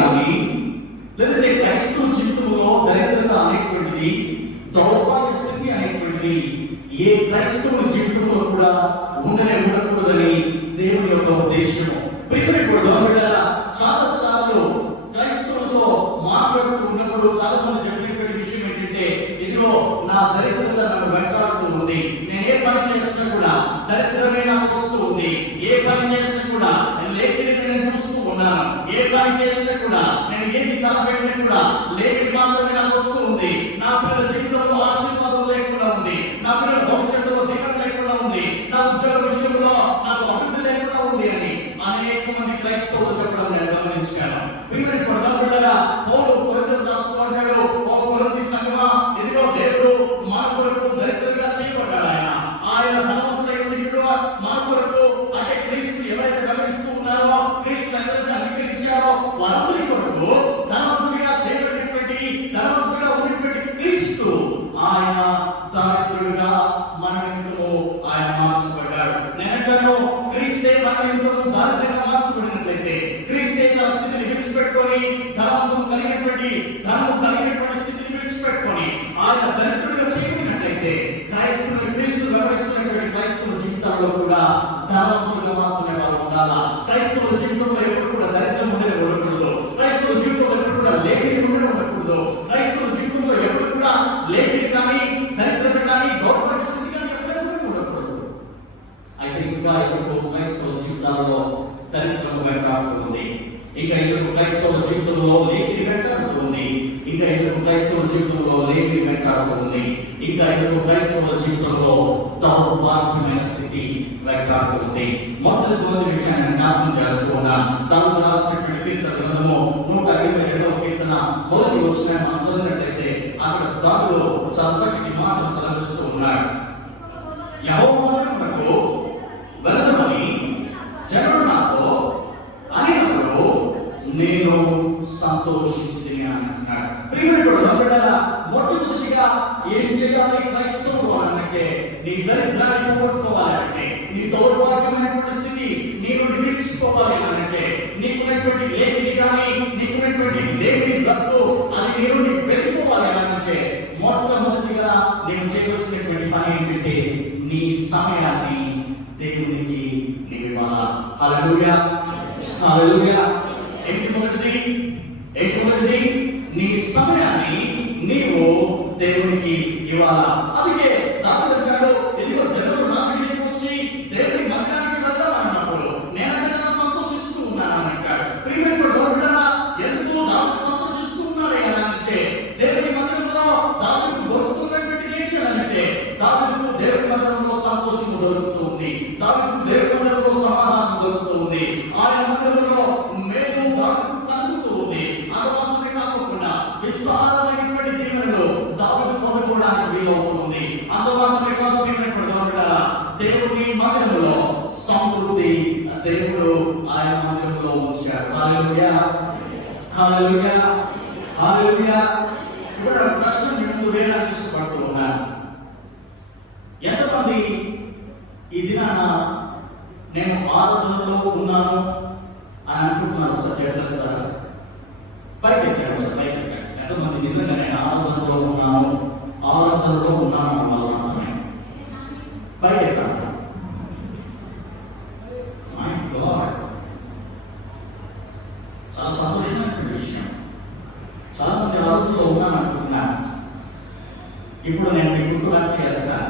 కానీ లేదంటే క్రైస్తవ జీవితంలో దరిద్రత అనేటువంటిది, దౌర్భాగ్య స్థితి అనేటువంటిది ఏ క్రైస్తవ జీవితంలో కూడా ఉండకూడదని దేవుని యొక్క ఉద్దేశము. చాలా సార్లు క్రైస్తవులతో మాట్లాడుతూ ఉన్నప్పుడు చాలా మంది చెప్పినటువంటి విషయం ఏంటంటే, ఇదిగో నా దరిద్రత నన్ను వెంటాడుతూ ఉంది, నేను ఏ పని చేసినా కూడా దరిద్రమే నాకు వస్తూ ఉంది, ఏ పని చేసినా కూడా లేఖని నేను చూస్తూ ఉన్నాను, ఏ పని చేసినా కూడా నేను ఏది తలపెట్టినా కూడా లేఖని మాత్రమే నాకు వస్తూ ఉంది, నా పిల్లల జీవితంలో ఆశీర్వాదం లేకుండా ఉంది, నా పిల్లల భవిష్యత్తులో దిగడం లేకుండా ఉంది, నా ఉద్యోగ విషయంలో నాకు అభివృద్ధి లేకుండా ఉంది అని అనేక మంది క్రైస్తవులు చెప్పడం నేను గమనించాను. పౌలు కొరింథీయులకు రాస్తున్నాడు, ఓ కొరింథీ సంఘమా, ఇదిగో దేవుడు మన కొరకు దరిద్రంగా చేయబడ్డాడు. ఆయన ధనవంతుడై ఉండి కూడా మన కొరకు, అంటే క్రీస్తు ఎవరైతే గమనిస్తూ ఉన్నారో, క్రీస్తు ఎవరైతే అంగీకరించారో వారందరి కొరకు ధనవంతుడిగా చేయబడినటువంటి, ధనవంతుడిగా ఉన్నటువంటి క్రీస్తు ఆయన దరిద్రుడిగా మన నిమిత్తము ఆయన మార్చబడ్డాడు. నేనంటాను, క్రీస్తే మన నిమిత్తము దరిద్రంగా మార్చబడినట్లయితే, క్రీస్తే తన స్థితిని విడిచిపెట్టుకొని ధనవంతుడు కలిగినటువంటి స్థితిని విడిచిపెట్టుకొని ఆయన దరిద్రుడిగా చేయబడినట్లయితే, క్రీస్తు వ్యవహరిస్తున్నటువంటి క్రైస్తవ జీవితాల్లో కూడా ధనవంతులుగా మాత్రమే వారు ఉండాలా. క్రైస్తవ జీవితంలో ఎప్పుడు కూడా దరిద్రం ఉండకూడదు, క్రైస్తవ జీవితంలో ఎప్పుడు కూడా లేఖని ఉండకూడదు, క్రైస్తవ జీవితంలో ఎప్పుడు కూడా లేఖని కానీ దరిద్రత కానీ దౌర్భాగ్య స్థితి కానీ ఎప్పుడు ఉండకూడదు. అయితే ఇంకా ఇప్పుడు క్రైస్తవ జీవితాల్లో దరిద్రం వెంటాడుతుంది, ఇంకా ఇద్దరు క్రైస్తవ జీవితంలో లేఖని వెంటాడుతుంది, ఇంకా ఇద్దరు క్రైస్తవ జీవితంలో లేఖని వెంటాడుతుంది, ఇంకా ఇద్దరు క్రైస్తవ జీవితంలో దౌర్భాగ్యమైన స్థితి వెంటాడుతుంది. మొదటి విషయాన్ని జ్ఞాపకం చేస్తూ ఉన్నా, తను రాసినటువంటి కీర్తన గ్రంథము 122వ కీర్తన మొదటి వచనాన్ని మనం చదివినట్లయితే అక్కడ దానిలో చక్కటి మాటలు చదివిస్తూ ఉన్నాడు. యెహోవాకు వెళదామని జనులు నాతో అనేటప్పుడు నేను సంతోషించి అంటున్నాడు. మొట్టమొదటిగా ఏం చేయాలి క్రైస్తవులు అంటే, నీ దరిద్రాన్ని పోగొట్టుకోవాలంటే, నీ దౌర్భాగ్యమైనటువంటి స్థితి నీ నుండి విడిచిపోవాలి అంటే, నీకున్నటువంటి లేఖని కానీ నీకున్నటువంటి లేఖని బ్రతుకు అది నీ నుండి వెళ్ళిపోవాలి అంటే, మొట్టమొదటిగా నేను చేయవలసినటువంటి పని ఏంటంటే, నీ సమయాన్ని దేవునికి నీవు ఇవ్వాలి. హల్లెలూయా, హల్లెలూయా. మొదటిది నీ సమయాన్ని నీవు దేవునికి ఇవ్వాలా. అందుకే దావీదు ఇదిగో జనులు నా దగ్గరికి వచ్చి దేవుని మందిరానికి వెళ్దాం అన్నప్పుడు నేను అంతగా సంతోషిస్తూ ఉన్నాను అంటాడు. ఎందుకు దావీదు సంతోషిస్తూ ఉన్నాడు అంటే, దేవుని మందిరంలో దావీదుకు దొరుకుతున్నటువంటిది ఏంటి అంటే, దావీదుకు దేవుని మందిరంలో సంతోషం దొరుకుతుంది, దావీదుకు దేవుని మందిరంలో సమాధానం దొరుకుతుంది, ఆయన మందిరంలో మేలు దావీదుకు కలుగుతూ ఉంది. అది మాత్రమే కాకుండా విస్తారమైనటువంటి దీవెనలు దావీదు పొందుకోవడానికి వీలవుతుంది. అందుమాత్రమే కాదు, దేవుని మందిరంలో సమృద్ధి దేవుడు ఆయన మందిరంలో ఉంచాడు. హల్లెలూయా, హల్లెలూయా, హల్లెలూయా. ఇప్పుడు ప్రశ్న ముందు వేయడానికి ఇష్టపడుతూ ఉన్నాను. ఎంతమంది ఈ దినాన నేను ఆరాధనలో ఉన్నాను అని అనుకుంటున్నారు? సార్ చేతులు పైకి ఎక్కాను, సార్ పైకి ఎక్కాను. ఎంతమంది నిజంగా నేను ఆరాధనలో ఉన్నాను అన్న వాళ్ళు మాత్రమే పైకి ఎక్కాను? చాలా సంతోషమైనటువంటి విషయం. చాలా మంది ఆరాధనలో ఉన్నాను అనుకుంటున్నాను. ఇప్పుడు నేను మీ గుర్తురాట్లు చేస్తాను.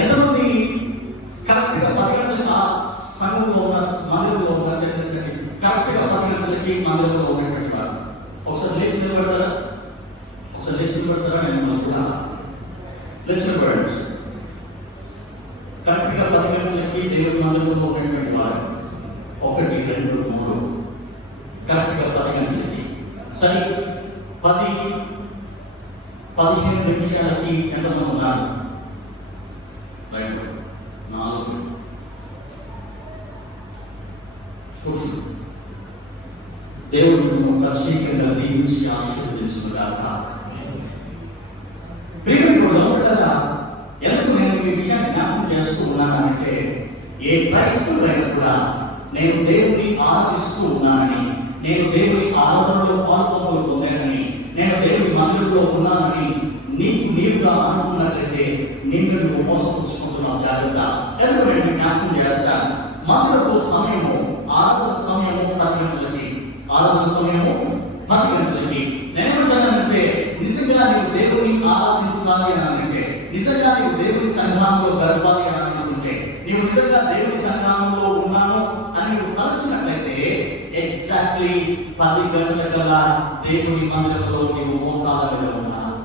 ఎంతమంది కరెక్ట్గా 10 గంటలకు సంఘంలో ఉన్న మందిరంలో ఉన్న కరెక్ట్గా 10 గంటలకి మందిరంలో ఉన్నటువంటి వారు ఒకసారి లేచి నిలబడతారా? నేను అనుకున్నాను. లేచి నిలబడండి. కరెక్ట్గా 10 గంటలకి దేవుని మందిరంలో ఉన్నటువంటి వారు 1, 2, 3 కరెక్ట్గా 10 గంటలకి సరే 10-15 నిమిషాలకి ఎంతమంది ఉన్నారు? 2, 4 దేవుడు ప్రత్యేకంగా దీవించి ఆశీర్వదించుగాక. ఎందుకు నేను ఈ విషయాన్ని జ్ఞాపకం చేస్తూ ఉన్నానంటే, ఏ క్రైస్తవులైనా కూడా నేను దేవుని ఆరాధిస్తూ ఉన్నానని, నేను దేవుని ఆరాధనలో పాల్గొనలు పొందానని, నేను దేవుని మందిరంలో ఉన్నానని నీవుగా అనుకున్నట్లయితే నువ్వు మోసపుచ్చుకుంటున్నావు. జాగ్రత్త. ఎందుకంటే జ్ఞాపకం చేస్తాను, మందిరపు సమయము ఆరాధన సమయము 10 గంటలకి, ఆరాధన సమయము 10 గంటలకి. నేనేమంటానంటే నిజంగా నీవు దేవుని ఆరాధించాలి అని అంటే, నిజంగా నీవు దేవుని సంఘంలో గడపాలి అని అనుకుంటే, నీవు నిజంగా దేవుని సంఘంలో ఉన్నాను అని నువ్వు తలచినట్లయితే ఎగ్జాక్ట్లీ 10 గంటల కల్లా దేవుని మందిరంలో నీవు మోకాళ్ళ మీద ఉండాలి.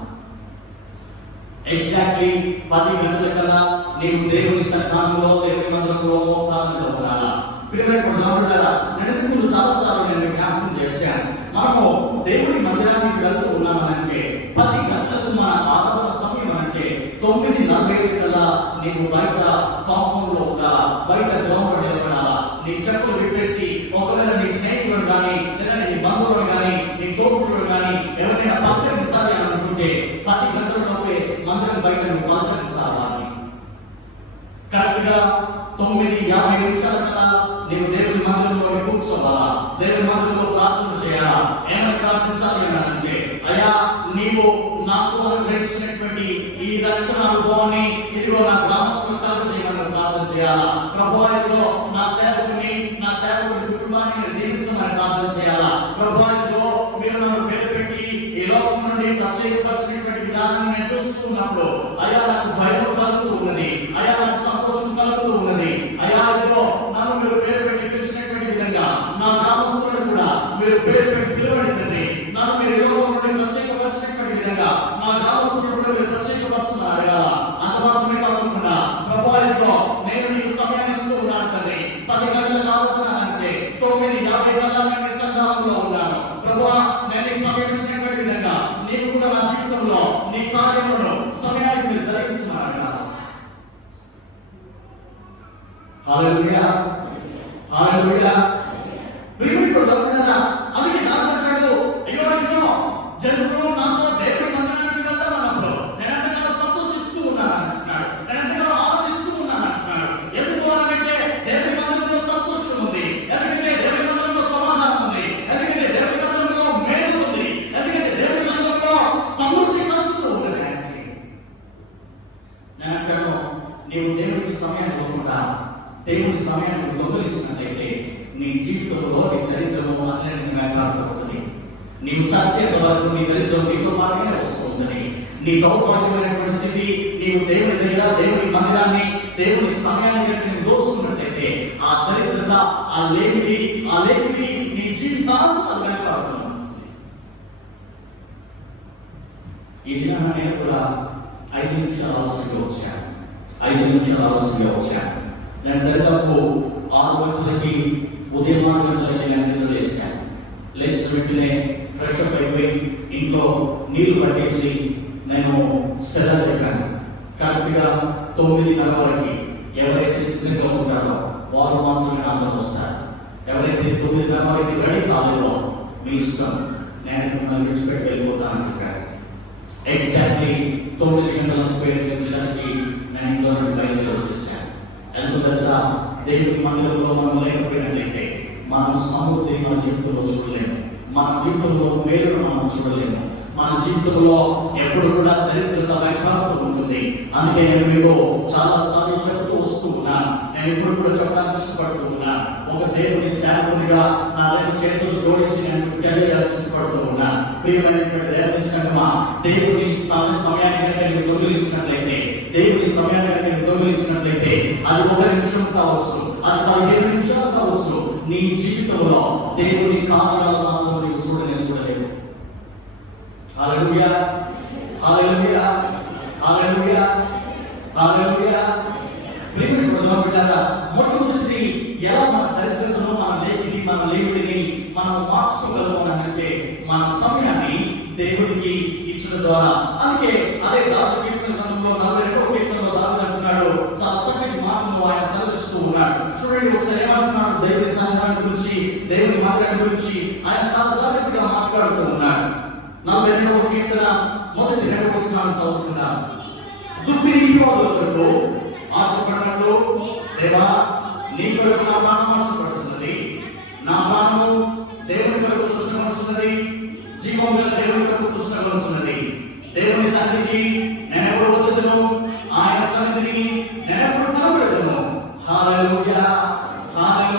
ఎగ్జాక్ట్లీ 10 గంటల కల్లా నీవు దేవుని సంఘంలో దేవుని మందిరంలో మోకాళ్ళ మీద ఉండాలి. నేను ముందు చాలాసార్లు నేను జ్ఞాపకం చేశాను, మనము దేవుని మందిరానికి వెళ్తూ ఉన్నామనంటే 10 గంటలకు మన ఆరాధన సమయం అంటే 9:40 కల్లా నీవు బయట కాంపౌండ్ లో ఉండాలా, బయట గ్రౌండ్ నిలబడాలా. నీ చెప్పులు విప్పేసి ఒకవేళ నీ స్నేహితుడు కానీ లేదా నీ బంధువులు కానీ నీ తోబుట్టుడు కానీ ఎవరైనా పలకరించాలి అని అనుకుంటే 10 గంటలలోపే మందిరం బయట నువ్వు పలకరించాలి. కరెక్ట్ గా 9:50 కల్లా నీవు దేవుని మందిరంలో కూర్చోవాలా, దేవుని మందిరంలో ప్రార్థన చేయాలా. ఏమైనా ప్రార్థించాలి అని అంటే, అయ్యా నీవు నాకు అనుగ్రహించినటువంటి ఈ దర్శన అనుభవాన్ని ఇదిగో నా గ్రామస్తులు కలుగు చేయమని ప్రార్థన చేయాలా. ప్రభువా ఇదిగో నా సేవకుని కుటుంబాన్ని మీరు దీవించమని ప్రార్థన చేయాలా. ప్రభువా ఇదిగో మీరు నన్ను పేరు పెట్టి ఈ లోకం నుండి ప్రత్యేకపరిచినటువంటి విధానాన్ని నేను చూస్తున్నప్పుడు అయ్యా నాకు భయం కలుగుతూ ఉన్నది, అయ్యా నాకు సంతోషం కలుగుతూ ఉన్నది. అయ్యా ఇదిగో నన్ను మీరు పేరు పెట్టి పిలిచినటువంటి విధంగా నా గ్రామస్తులను కూడా మీరు పేరు పెట్టి పిలువడండి. నన్ను మీరు ఈ లోకం నుండి ప్రత్యేకపరిచినటువంటి విధంగా నా గ్రామస్తులను కూడా మీరు ప్రత్యేకపరచమని అడగాల. అంత మాత్రమే కాకుండా ప్రభువా ఇదిగో నేను నీకు సమయాన్ని ఇస్తూ ఉన్నాను తండ్రి. 10 గంటలకు ఆలోచనంటే 9:50 కల్లా నేను సంఘంలో ఉన్నాను. ప్రభువా నేను నీకు సమయం ఇచ్చినటువంటి విధంగా నీకు కూడా నా జీవితంలో నీ కార్యములను సమయానికి మీరు జరిగించమని అడగాల. హల్లెలూయా, హల్లెలూయా. అందుకే దాంట్లో అయ్యో ఇదిగో జనులు నాతో దేవుని మందిరానికి వెళ్దామన్నప్పుడు నేను ఎంతగానో సంతోషిస్తూ ఉన్నాను అంటున్నాడు, నేను ఎంతగానో ఆనందిస్తూ ఉన్నాను అంటున్నాడు. ఎందుకు అంటే దేవుని మందిరంలో సంతోషం ఉంది, ఎందుకంటే దేవుని మందిరంలో సమాధానం ఉంది, ఎందుకంటే దేవుని మందిరంలో మేలు ఉంది, ఎందుకంటే దేవుని మందిరంలో సమృద్ధి కలుగుతూ ఉంది. నేను అంటాను, నీవు దేవునికి సమయాన్ని ఇవ్వకుండా దేవుని సమయాన్ని దొంగలించినట్లయితే నీ జీవితంలో నీ దరిద్రము అతని వెంటాడుతుంది. నీవు చచ్చేంత వరకు నీ దరిద్రం నీతో పాటుగానే వస్తుందని, నీ దౌర్భాగ్యమైనటువంటి స్థితి నీవు దేవుని దగ్గర దేవుని మందిరాన్ని దేవుని సమయాన్ని నువ్వు దోచుకున్నట్లయితే ఆ దరిద్రత ఆ లేమిడి నీ జీవితాంతం వెంటాడుతుంది. ఈ దినాన నేను కూడా 5 నిమిషాలు ఆలస్యంగా వచ్చాను. నేను దాదాపు 6 గంటలకి ఉదయం 6 గంటలకి నేను నిద్ర లేచాను. లేచిన వెంటనే ఫ్రెష్ అప్ అయిపోయి ఇంట్లో నీళ్లు పట్టేసి నేను స్టెలా చెప్పాను. కరెక్ట్గా 9:40 ఎవరైతే సిద్ధంగా ఉంటారో వారు మాత్రమే నాతో వస్తారు. ఎవరైతే 9:40 రెడీ కాలేదో మీ ఇష్టం, నేను మిమ్మల్ని విడిచిపెట్టి వెళ్ళిపోతానని చెప్పాను. ఎగ్జాక్ట్లీ 9:35 నేను ఇంట్లో నుండి బయలుదేరి వచ్చేసాను. ఎందుకు తెలుసా? దేవుని మందిరంలో మనం లేకపోయినట్లయితే మనం సమృద్ధి మన జీవితంలో చూడలేము, మన జీవితంలో మేలును మనం చూడలేము, మన జీవితంలో ఎప్పుడు కూడా దరిద్రత వెంటాడుతూ ఉంటుంది. అందుకే నేను మీకు చాలా సార్లు చెప్తూ వస్తూ ఉన్నాను, నేను ఇప్పుడు కూడా చెప్పడానికి ఇష్టపడుతూ ఉన్నాను. ఒక దేవుని సేవకునిగా నా 2 చేతులు జోడించి నేను తెలియజేయాలని ఇష్టపడుతూ ఉన్నాను. ప్రియమైనటువంటి దేవుని సంగమా, దేవుని సమయాన్ని కనుక దొంగిలించినట్లయితే, దేవుని సమయాన్ని దొంగిలించినట్లయితే అది 1 నిమిషం కావచ్చు, అది 15 నిమిషాలు కావచ్చు, నీ జీవితంలో దేవుని కార్యాలు మాత్రం నీవు చూడలేవు. హల్లెలూయా, హల్లెలూయా, హల్లెలూయా, హల్లెలూయా. మొట్టమొదటి ఎలా మన దరిద్రతను, మన లేమిడిని మనం మార్చుకోగలమనంటే మన సమయాన్ని దేవుడికి ఇచ్చడం ద్వారా. అందుకే అదే దావీదు కీర్తనలో 42వ కీర్తనలో దావీదు అంటున్నాడు, చాలా చక్కటి మాటలు ఆయన చదివిస్తూ ఉన్నాడు. చూడండి ఒకసారి ఏమంటున్నాడు దేవుని సంఘాన్ని గురించి, దేవుని మందిరాన్ని గురించి ఆయన చాలా జాగ్రత్తగా మాట్లాడుతూ ఉన్నాడు. 42వ కీర్తన మొదటి 2 వచనాలు చదువుతున్నాను. దుఃఖించు ఆశపడినట్లు దేవా నీ కొరకు నా ప్రాణం ఆశపడుతున్నది,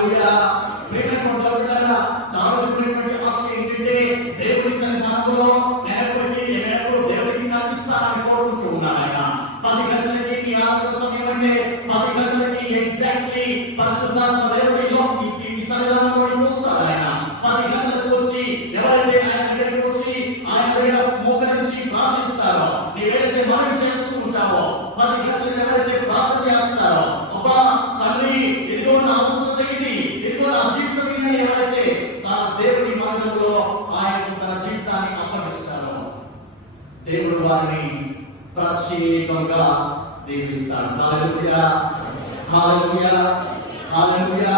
హల్లెలూయా. ప్రియమైన దేవుడా, దావీదుకున్నటువంటి ఆశ ఏంటంటే దేవుని సన్నిధానంలో నేను దేవుడికి కనిపిస్తానని కోరుకుంటూ ఉన్నాను. ఆయన 10 గంటలకి మీ ఆరాధన సమయం అంటే 10 గంటలకి ఎగ్జాక్ట్లీ పరిశుద్ధాత్మ దేవుడిలో ఈ సన్నిధానంలోకి వస్తాడు. ఆయన 10 గంటలకు వచ్చి ఎవరైతే ఆయన దగ్గరికి వచ్చి ఆయన దగ్గర మోకరించి ప్రార్థిస్తారో, నీవైతే మనం చేస్తూ ఉంటావో, 10 గంటలకు ఎవరైతే ప్రార్థన చేస్తారో, అబ్బా తండ్రి ఇదిగో నా అవసరత ఇది, ఇదిగో నా జీవితం ఇది అని ఎవరైతే తన దేవుడి మందిరంలో ఆయన తన జీవితాన్ని అప్పగిస్తారో, దేవుడు వారిని ప్రత్యేకంగా దీవిస్తాడు. హల్లెలూయా, హల్లెలూయా, హల్లెలూయా.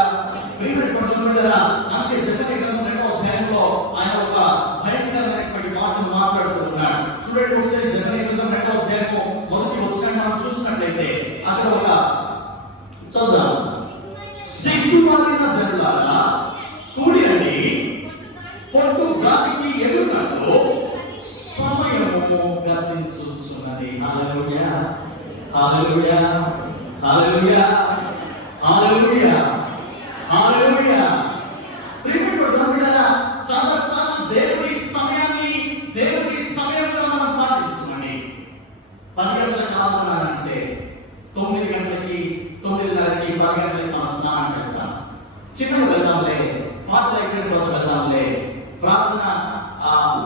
అంతే జకర్యా గ్రంథం 2వ అధ్యాయంలో ఆయన ఒక భయంకరమైనటువంటి మాటను మాట్లాడుతూ ఉన్నాడు. చూడండి ఒకసారి జకర్యా గ్రంథం 2వ అధ్యాయము మొదటి వచనాన్ని మనం చూసినట్లయితే అక్కడ ఒక చదువుదాం. సిగ్గుమాలిన జనులారా కూడి రండి, పొట్టు గాలికి ఎదురునట్టు సమయము గతించుచున్నది. హల్లెలూయా, హల్లెలూయా, హల్లెలూయా, హల్లెలూయా, హల్లెలూయా. చాలా సార్లు దేవుని సమయంలో మనం పాటించుకోండి. 10 గంటలకు కావాలంటే 9 గంటలకి 9:30కి 10 గంటలకి మనం స్నానం చేద్దాం. చిన్నగా వెళ్దాంలే, పాటలు ఎక్కడికి వెళ్దాంలే, ప్రార్థన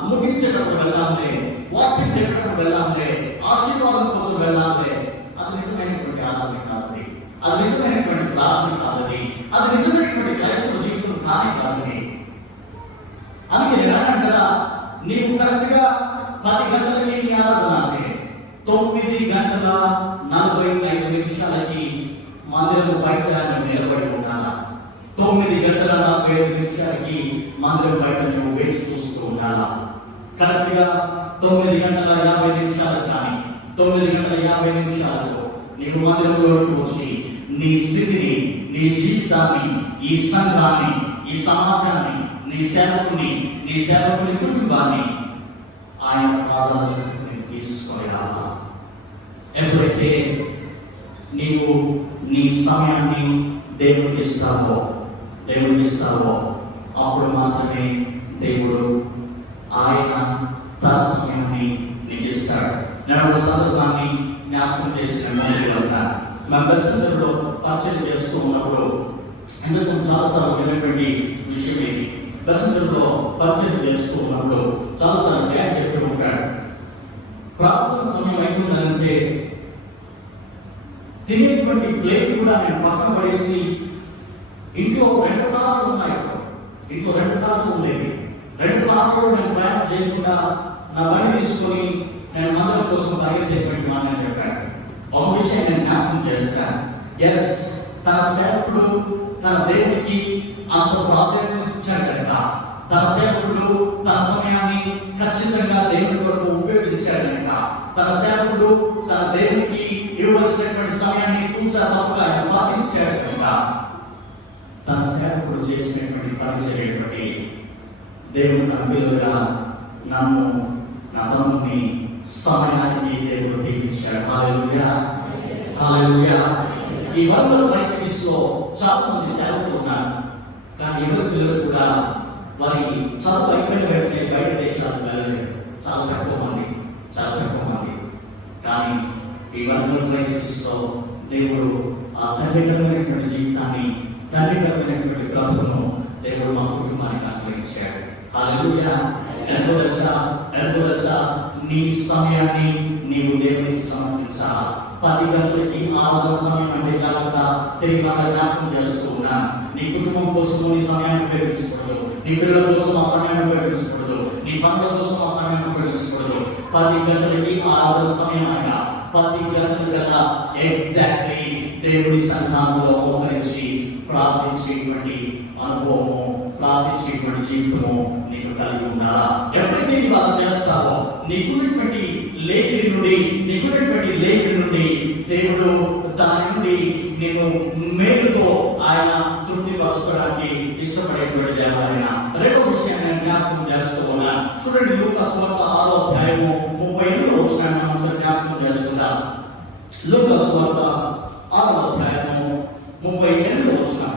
ముగించేటప్పుడు వెళ్దాంలే, వాక్యం చెప్పేటప్పుడు వెళ్దాంలే, ఆశీర్వాదం కోసం వెళ్దాంలే. అది నిజమైనటువంటి ఆరాధన కాదని, అది నిజమైనటువంటి ప్రార్థన కాదని, అది నిజమైనటువంటి క్రైస్తవ జీవితం కాదని. అందుకే నేను అన్నాను కదా, నీవు కరెక్ట్గా 10 గంటలకి నీ ఆరాధన అంటే 9:45 మందిరం బయట నిలబడి ఉండాలా. 9:45 మందిరం బయట నువ్వు వేచి చూస్తూ ఉండాలా. కరెక్ట్గా 9:50 కానీ 9:50 నీవు మందిరంలోకి వచ్చి నీ స్థితిని, నీ జీవితాన్ని, ఈ సంఘాన్ని, ఈ సమాజాన్ని, నీ సేవకుని కుటుంబాన్ని ఆయన పాదాల చెంతకు తీసుకొని రావాలా. ఎప్పుడైతే నీవు నీ సమయాన్ని దేవుడికి ఇస్తావో అప్పుడు మాత్రమే దేవుడు ఆయన తన సమయాన్ని నీకు ఇస్తాడు. నేను ఒక సందర్భాన్ని జ్ఞాపకం చేసిన మెంబర్స్ అందరిలో పరిచయం చేస్తూ ఉన్నప్పుడు ఎందుకు చాలాసార్లు విన్నటువంటి విషయం ఇది. బసంతలో పరిచయం చేస్తూ ఉన్నప్పుడు చాలాసార్లు డ్యాడ్ చెప్పి ఉంటాడు, ప్రార్థన సమయం అవుతుందంటే తినేటువంటి ప్లేట్ కూడా నేను పక్కన పడేసి ఇంట్లో 2 కార్లు ఉన్నాయి, ఇంట్లో 2 కార్లు ఉండేవి, 2 కార్లు నేను ప్రయాణం చేయకుండా నా బండి తీసుకొని నేను మందరం కోసం తగినటువంటి మాట చెప్పాను. ఒక విషయం నేను జ్ఞాపకం చేస్తాను. ఎస్, తన సేవకుడు తన దేవుడికి అంత ప్రాధాన్యత ఇచ్చాడు కనుక, తన సేవకుడు తన సమయాన్ని ఖచ్చితంగా దేవుడి కొరకు ఉపయోగించాడు కనుక, తన సేవకుడు తన దేవునికి ఇవ్వవలసినటువంటి సమయాన్ని తూచా తప్పగా ఆయన పాటించాడు కనుక, తన సేవకుడు చేసినటువంటి పరిచర్యను బట్టి దేవుడు తన పిల్లలుగా నన్ను, నా తమ్ముడిని సమయానికి దేవుడు దీవించాడు. హల్లెలూయా, హల్లెలూయా. ఈ వరంగల్ పరిస్థితిలో చాలా మంది సేవకులు ఉన్నారు, కానీ ఎవరి పిల్లలు కూడా వారి చదువు అయిపోయిన వెంటనే బయట దేశాలకు వెళ్ళలేదు. చాలా తక్కువ మంది. కానీ ఈ వరంగల్ పరిస్థితిలో దేవుడు ఆ ధన్యకరమైనటువంటి జీవితాన్ని, ధన్యకరమైనటువంటి బ్రతుకును దేవుడు మా కుటుంబానికి అనుగ్రహించాడు. హల్లెలూయా. ఎంతో దశ నీ సమయాన్ని నీవు దేవునికి సమర్పించాలి. 10 గంటలకి ఆరాధన సమయం అంటే జాగ్రత్త తిరిగి జ్ఞాపకం చేస్తూ ఉన్నా. నీ కుటుంబం కోసం నీ సమయాన్ని ఉపయోగించకూడదు, నీ పిల్లల కోసం ఆ సమయాన్ని ఉపయోగించకూడదు, నీ పండుగ కోసం ఆ సమయాన్ని ఉపయోగించకూడదు. 10 గంటలకి ఆరాధన సమయం అయినా 10 గంటలు కదా ఎగ్జాక్ట్లీ దేవుడి సన్నిధానంలో మోకరించి ప్రార్థించేటువంటి అనుభవము, ప్రార్థించేటువంటి జీవితము నీకు కలిగి ఉండాలా. ఎప్పుడైతే నీవు అలా చేస్తావో నీకున్నటువంటి లేఖి నుండి దేవుడు దాని నుండి నేను మేలుతో ఆయన తృప్తి పరచుకోవడానికి ఇష్టపడేటువంటి దేవాలైన. రెండవ విషయాన్ని నేను జ్ఞాపకం చేస్తూ ఉన్నా. చూడండి, లూకా సువార్త 6వ అధ్యాయము 38వ వచనాన్ని మనం జ్ఞాపకం చేసుకుందాం. లూకా సువార్త 6వ అధ్యాయము 38వ వచనం.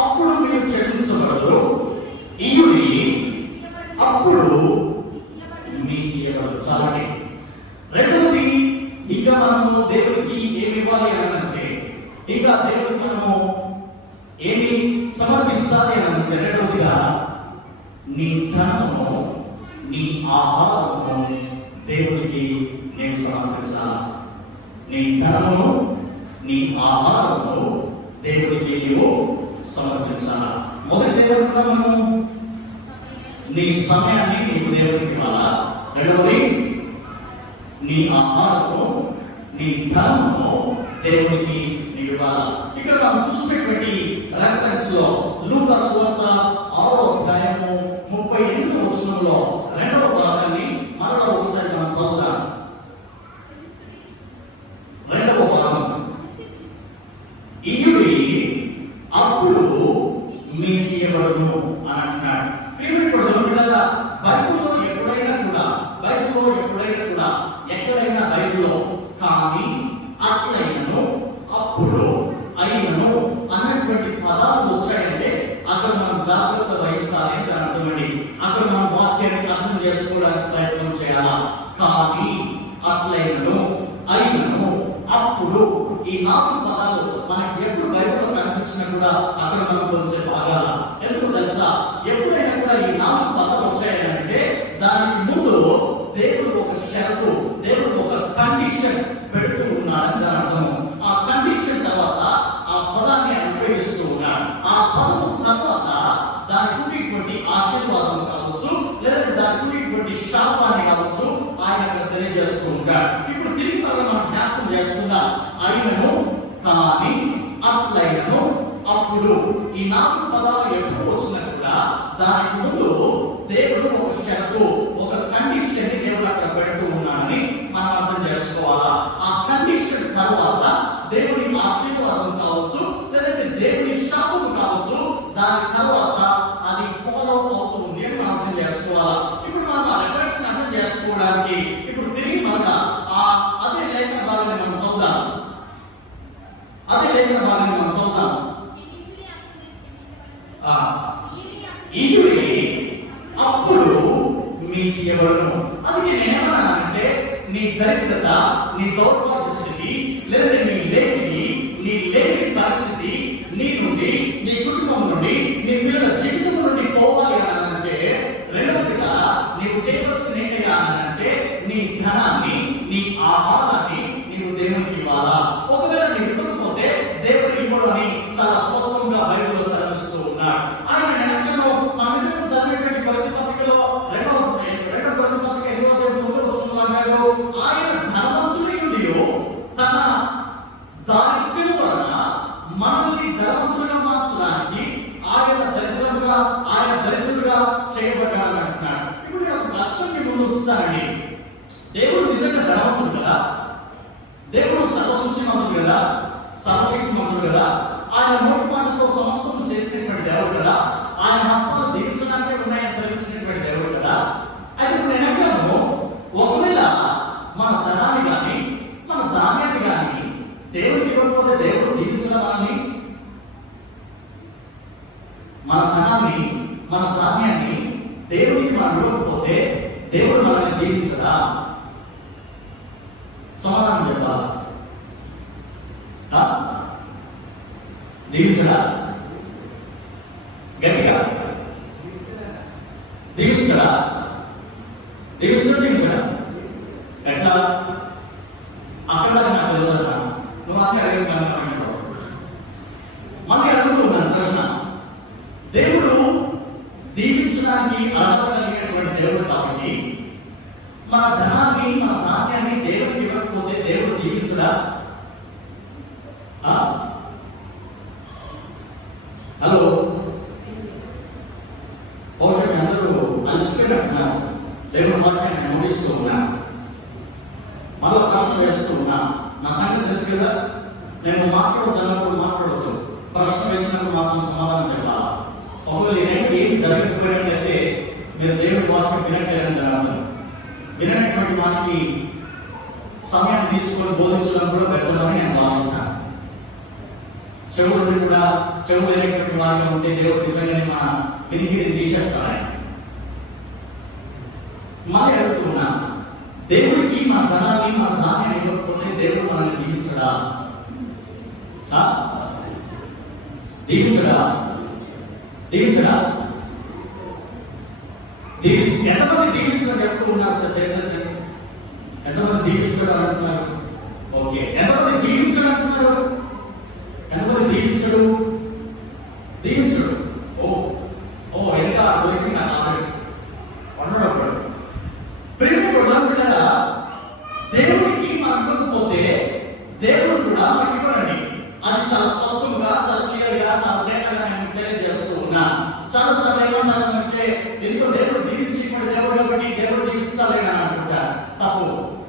అప్పుడు మీరు క్షమించబడరు. ఇయుడి, అప్పుడు మీకు ఇవ్వబడదు. చాలండి. రెండవది, ఇంకా మనము దేవుడికి ఏమి ఇవ్వాలి అని అంటే, ఇంకా దేవుడికి మనము ఏమి సమర్పించాలి అని అంటే, రెండవదిగా నీ ధనము, నీ ఆహారము దేవుడికి నేను సమర్పించాలి. నీ ధనము, నీ ఆహారము దేవుడికి నీవు సమర్పించాలా. మొదటి దేవుడు నీ సమయాన్ని నీకు దేవుడికి ఇవ్వాలా. రెండవది, నీ ఆహారము, నీ ధనము దేవుడికి నీవు ఇవ్వాలా. ఇక్కడ మనం చూసినటువంటి రెఫరెన్స్ లో లూకా సువార్త 6వ అధ్యాయము 38వ వచనంలో 2వ భాగాన్ని మరలా ఒకసారి మనం చదువుదాం. 2వ భాగం, ఇయుడి, అప్పుడు మీకు ఇవ్వబడును అని అంటున్నాడు. బైబిల్లో ఎప్పుడైనా ఎక్కడైనా బైబిల్లో కానీ, అట్లైనను, అప్పుడు, అయినను అన్నటువంటి పదాలు వచ్చాయంటే అక్కడ మనం జాగ్రత్త వహించాలి అని అర్థమండి. అక్కడ మనం వాక్యాన్ని అర్థం చేసుకోవడానికి ప్రయత్నం చేయాలా. కానీ, అట్లైనను, అయినను, అప్పుడు, ఈ 4 పదాలు మనకి ఎప్పుడు బైబిల్లో కనిపించినా కూడా అక్కడ మనం కొలిసే భాగాలు. ఎందుకు తెలుసా? ఎప్పుడైనా కూడా ఈ 4 పదాలు వచ్చాయంటే దానికి ముందు దేవుడు ఒక షరతు, దేవుడు ఒక కండిషన్ పెడుతూ ఉన్నాడని దాని అర్థం. ఆ కండిషన్ తర్వాత ఆ పదాన్ని ఆయన ఉపయోగిస్తూ ఉన్నాడు. ఆ పదం తర్వాత దానికి ఉండేటువంటి ఆశీర్వాదం కావచ్చు, లేదా దానికి ఉండేటువంటి శాపాన్ని కావచ్చు ఆయన అక్కడ తెలియజేస్తూ ఉంటాడు. ఇప్పుడు తిరిగి మనం జ్ఞాపకం చేసుకుందాం. అయినను, కానీ, అట్లైనను, అప్పుడు, ఈ 4 పదాలు ఎప్పుడు వచ్చినా కూడా దానికి ముందు దేవుడు ఒక షరతు, ఒక కండిషన్ దేవుడు అక్కడ పెడుతూ ఉన్నాడని మనం అర్థం చేసుకోవాలా. ఆ కండిషన్ తర్వాత దేవుని ఆశీర్వాదం కావచ్చు, లేదంటే దేవుని శాపము కావచ్చు, దాని తర్వాత అది ఫాలో అవుతుంది అని మనం అర్థం చేసుకోవాలా. ఇప్పుడు మనం ఆ రెఫరెన్స్ అర్థం చేసుకోవడానికి ఇప్పుడు తిరిగి మనగా అదే లేఖన భాగాన్ని మనం చదువుదాం. ఇయుడి, అప్పుడు మీకు ఇవ్వబడును. అందుకే నేనేమన్నానంటే, నీ దరిద్రత, నీ దౌర్భాగ్య స్థితి, లేదా నీ లేని పరిస్థితి నీ నుండి, నీ కుటుంబం నుండి, నీ పిల్లల జీవితం నుండి పోవాలి అని అంటే, రెండవదిగా నీవు చేయవలసిన ఏంటిగా అంటే నీ ధనాన్ని, నీ ఆహారాన్ని నీవు దేవునికి ఇవ్వాలా. ఒకవేళ నీవు ఇవ్వకపోతే దేవుడు ఇవ్వడు అని చాలా స్పష్టంగా బైబిల్లో సెలవిస్తూ ఉన్నాడు. ఆయన వెనకలో మన మిత్రులు చదివేటువంటి కొరింథీ పత్రికలో 2వ కొరింథీ పత్రిక 8వ వచనంలో అన్నాడు, ఆయన ధనవంతుడై ఉండియో తన దారిద్ర్యము వలన మనల్ని ధనవంతులుగా మార్చడానికి ఆయన దరిద్రుడుగా చేయబడ్డాడు అంటున్నాడు. ఇప్పుడు నేను ఒక ప్రశ్నకి ముందు ఉంచుతానండి. దేవుడు నిజంగా ధనవంతుడు కదా? దేవుడు సర్వసృష్టిమంతుడు కదా, సర్వశక్తిమంతుడు కదా, ఆయన నోటి మాటతో సమస్తం చేసినటువంటి దేవుడు కదా, ఆయన హస్తాలు దీవించడానికి ఉన్నాయని సెలవించినటువంటి దేవుడు కదా. అయితే ఇప్పుడు నేను అంటాను, ఒకవేళ మన ధనాన్ని కానీ మన ధాన్యాన్ని కానీ దేవుడికి ఇవ్వకపోతే దేవుడు దీవించడాన్ని, మన ధనాన్ని మన ధాన్యాన్ని దేవుడికి మనం ఇవ్వకపోతే దేవుడు మనల్ని దీవించడా? సమాధానం చెప్పాలా? దీవించడా? గట్టిగా దీవించడా? దీవించడా? ఎట్లా? అక్కడ నాకు తెలియదా? నువ్వు అక్కడ అడిగి మళ్ళీ అడుగుతున్నాను ప్రశ్న. దేవుడు దీవించడానికి అర్హత కలిగినటువంటి దేవుడు కాబట్టి మన ధనాన్ని మన ధాన్యాన్ని దేవుడికి ఇవ్వకపోతే దేవుడు దీవించడా? హలో, బహుశా అందరూ అలసిపోయినట్టున్నారు. దేవుడు వాక్యాన్ని నమ్మిస్తూ ఉన్నా, మళ్ళీ ప్రశ్న వేస్తూ ఉన్నా. నా సంగతి తెలుసు కదా, నేను మాట్లాడుతున్నప్పుడు మాట్లాడుతూ ప్రశ్న వేసినప్పుడు మాత్రం సమాధానం చెప్పాలా. ఒకవేళ ఏం జరగకపోయినట్లయితే మీరు దేవుడి వాక్యం వినట్లేదని అర్థం. వినటువంటి వారికి సమయం తీసుకొని బోధించడం కూడా వ్యర్థమని నేను భావిస్తాను. చెవులు కూడా చెవులు అనేటువంటి వారిగా ఉంటే దేవుడు నిజంగానే మన వినికిడిని తీసేస్తాడు. మళ్ళీ అడుగుతున్నా, దేవుడికి మన ధనాన్ని మన ధాన్యాన్ని ఇవ్వకపోతే దేవుడు మనల్ని దీవించడా? దీవించడా? దీవించడా? ఎంతమంది దీవిస్తున్నారు చెప్తూ ఉన్నారు సార్? ఎంతమంది దీవిస్తాడు అంటున్నారు? ఓకే, ఎంతమంది దీవించడు అంటున్నారు? ఎంతమంది దీవించడు? దీవించడు. ఓ ఓ ఎంత దొరికి నా వండడు. ప్రేమ కూడా దేవుడికి మనం ఇవ్వకపోతే దేవుడు కూడా మనకి ఇవ్వడండి. అది చాలా స్పష్టంగా, చాలా క్లియర్గా, చాలా తేటగా నేను తెలియజేస్తూ ఉన్నా. చాలా సార్లు ఏమంటారంటే ఎందుకో దేవుడు దీవించి దేవుడు కాబట్టి దేవుడు దీవిస్తాడని అనుకుంటారు. తప్పు.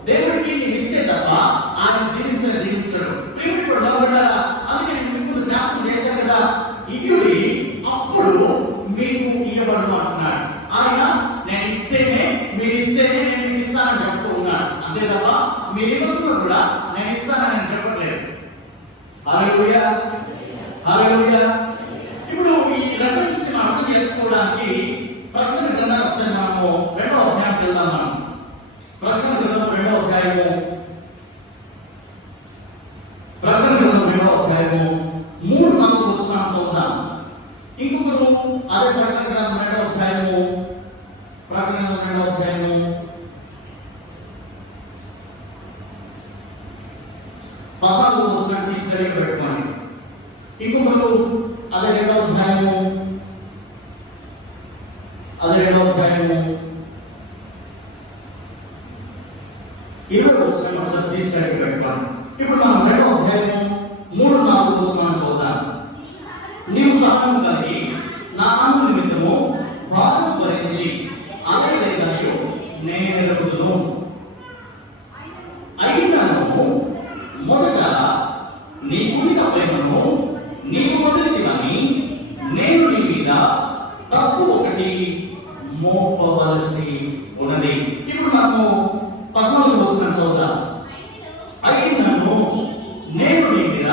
దేవుడికి నేను ఇస్తే తప్ప ఆయన దీవించడు. ప్రేమ కూడా అందుకే నేను ముందు జ్ఞాపకం చేశాను కదా, ఇయుడి అప్పుడు మీకు ఇవ్వబడు అంటున్నాడు. ఆయన నేను ఇస్తేనే మీరు ఇస్తేనే నేను మీకు ఇస్తానని చెప్తూ ఉన్నాడు. అంతే తప్ప మీరు ఇవ్వకుండా కూడా నేను ఇస్తానని చెప్పట్లేదు. హల్లెలూయా, హల్లెలూయా. ఇప్పుడు ఈ రెఫరెన్స్ ని అర్థం చేసుకోవడానికి ప్రకటన గ్రంథం ఒకసారి మనము 2వ అధ్యాయానికి వెళ్దాం. మనం ప్రకటన గ్రంథం 2వ అధ్యాయము 3-4 వచనాలు చదువుదాం. ఇంకొకరు అదే ప్రకటన గ్రంథం 2వ అధ్యాయము 14 వచనాన్ని తీసుకొని పెట్టుకోండి. ఇంకొకరు అదే 2వ అధ్యాయము 20 వచనాన్ని ఒకసారి తీసుకొని పెట్టుకోండి. ఇప్పుడు మనం 2వ అధ్యాయము 3-4 వచనాన్ని చదువుదాం. నీవు సహనం కలిగి నా నామము నిమిత్తము భారము భరించి అలయలేదనియు నేను ఎరుగుదును. అయినను మొదట నీ కుడి తప్పైనను నీవు వదిలితివని నేను నీ మీద తప్పు ఒకటి మోపవలసి ఉన్నది. ఇప్పుడు మనము 14 వచనం చదువుదాం. అయినను నేను నీ మీద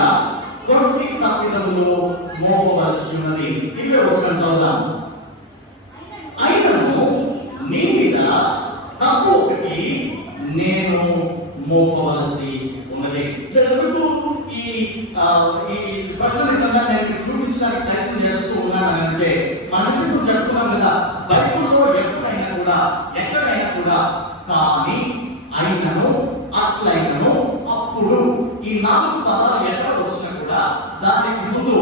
కొద్ది తప్పిదములు మోపవలసి ఉన్నది. 20 వచనం చదువుదాం. అయినను నీ మీద తప్పు ఒకటి నేను మోపవలసి ఉన్నది. ఎందుకు ఈ పట్టణ గ్రంథాన్ని నేను చూపించడానికి ప్రయత్నం చేస్తూ ఉన్నానంటే మనకు చెప్తున్నాం కదా, బైబిల్లో ఎక్కడైనా కూడా కానీ, అయినను, అట్లయినను, అప్పుడు ఈ 4 పదాలు ఎక్కడ వచ్చినా కూడా దానికి ముందు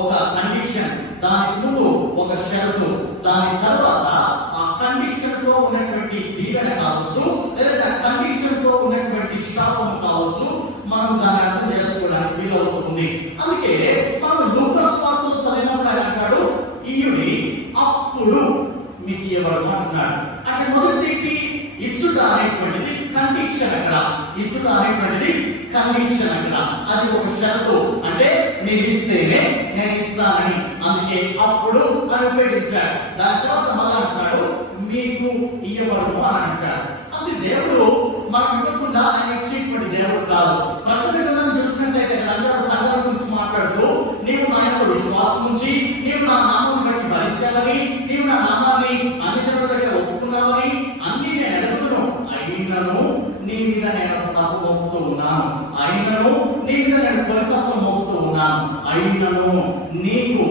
ఒక కండిషన్, దానికి ముందు ఒక షరతు, దాని తర్వాత ఆ కండిషన్ తో ఉన్నటువంటి దీవెన కావచ్చు, లేదా ఆ కండిషన్ తో ఉన్నటువంటి శాపం కావచ్చు, మనం దాన్ని అర్థం చేసుకోవడానికి వీలవుతుంది. అందుకే మనం లూకాసు వార్తలో చదివినప్పుడు ఆయన అంటాడు, ఇయుడి అప్పుడు మీకు ఇవ్వబడు అంటున్నాడు. అంటే మొదటికి ఇచ్చుట అనేటువంటిది కండిషన్. అక్కడ ఇచ్చుట అనేటువంటిది కండిషన్. అక్కడ అది ఒక షరతు. అంటే నేను ఇస్తేనే నేను ఇస్తానని. అందుకే అప్పుడు అని ఉపయోగించాడు. దాని తర్వాత మళ్ళీ అంటాడు మీకు ఇవ్వబడు అని అంటాడు. అది దేవుడు మనకు ఇవ్వకుండా ఆయన ఇచ్చేటువంటి దేవుడు కాదు. ప్రకటన గ్రంథం చూసినట్లయితే అంటాడు, సంఘాల గురించి మాట్లాడుతూ నీవు నా యొక్క విశ్వాసం ఉంచి నీవు నా నామం బట్టి భరించాలని, నీవు నా నామాన్ని అన్ని జనుల దగ్గర ఒప్పుకున్నావని అన్ని నేను అడుగుతున్నాను. అయినను నీ మీద నేను తప్పు మోపుతూ ఉన్నాను. అయినను నీ మీద నేను తప్పు మోపుతూ ఉన్నాను. అయినను నీకు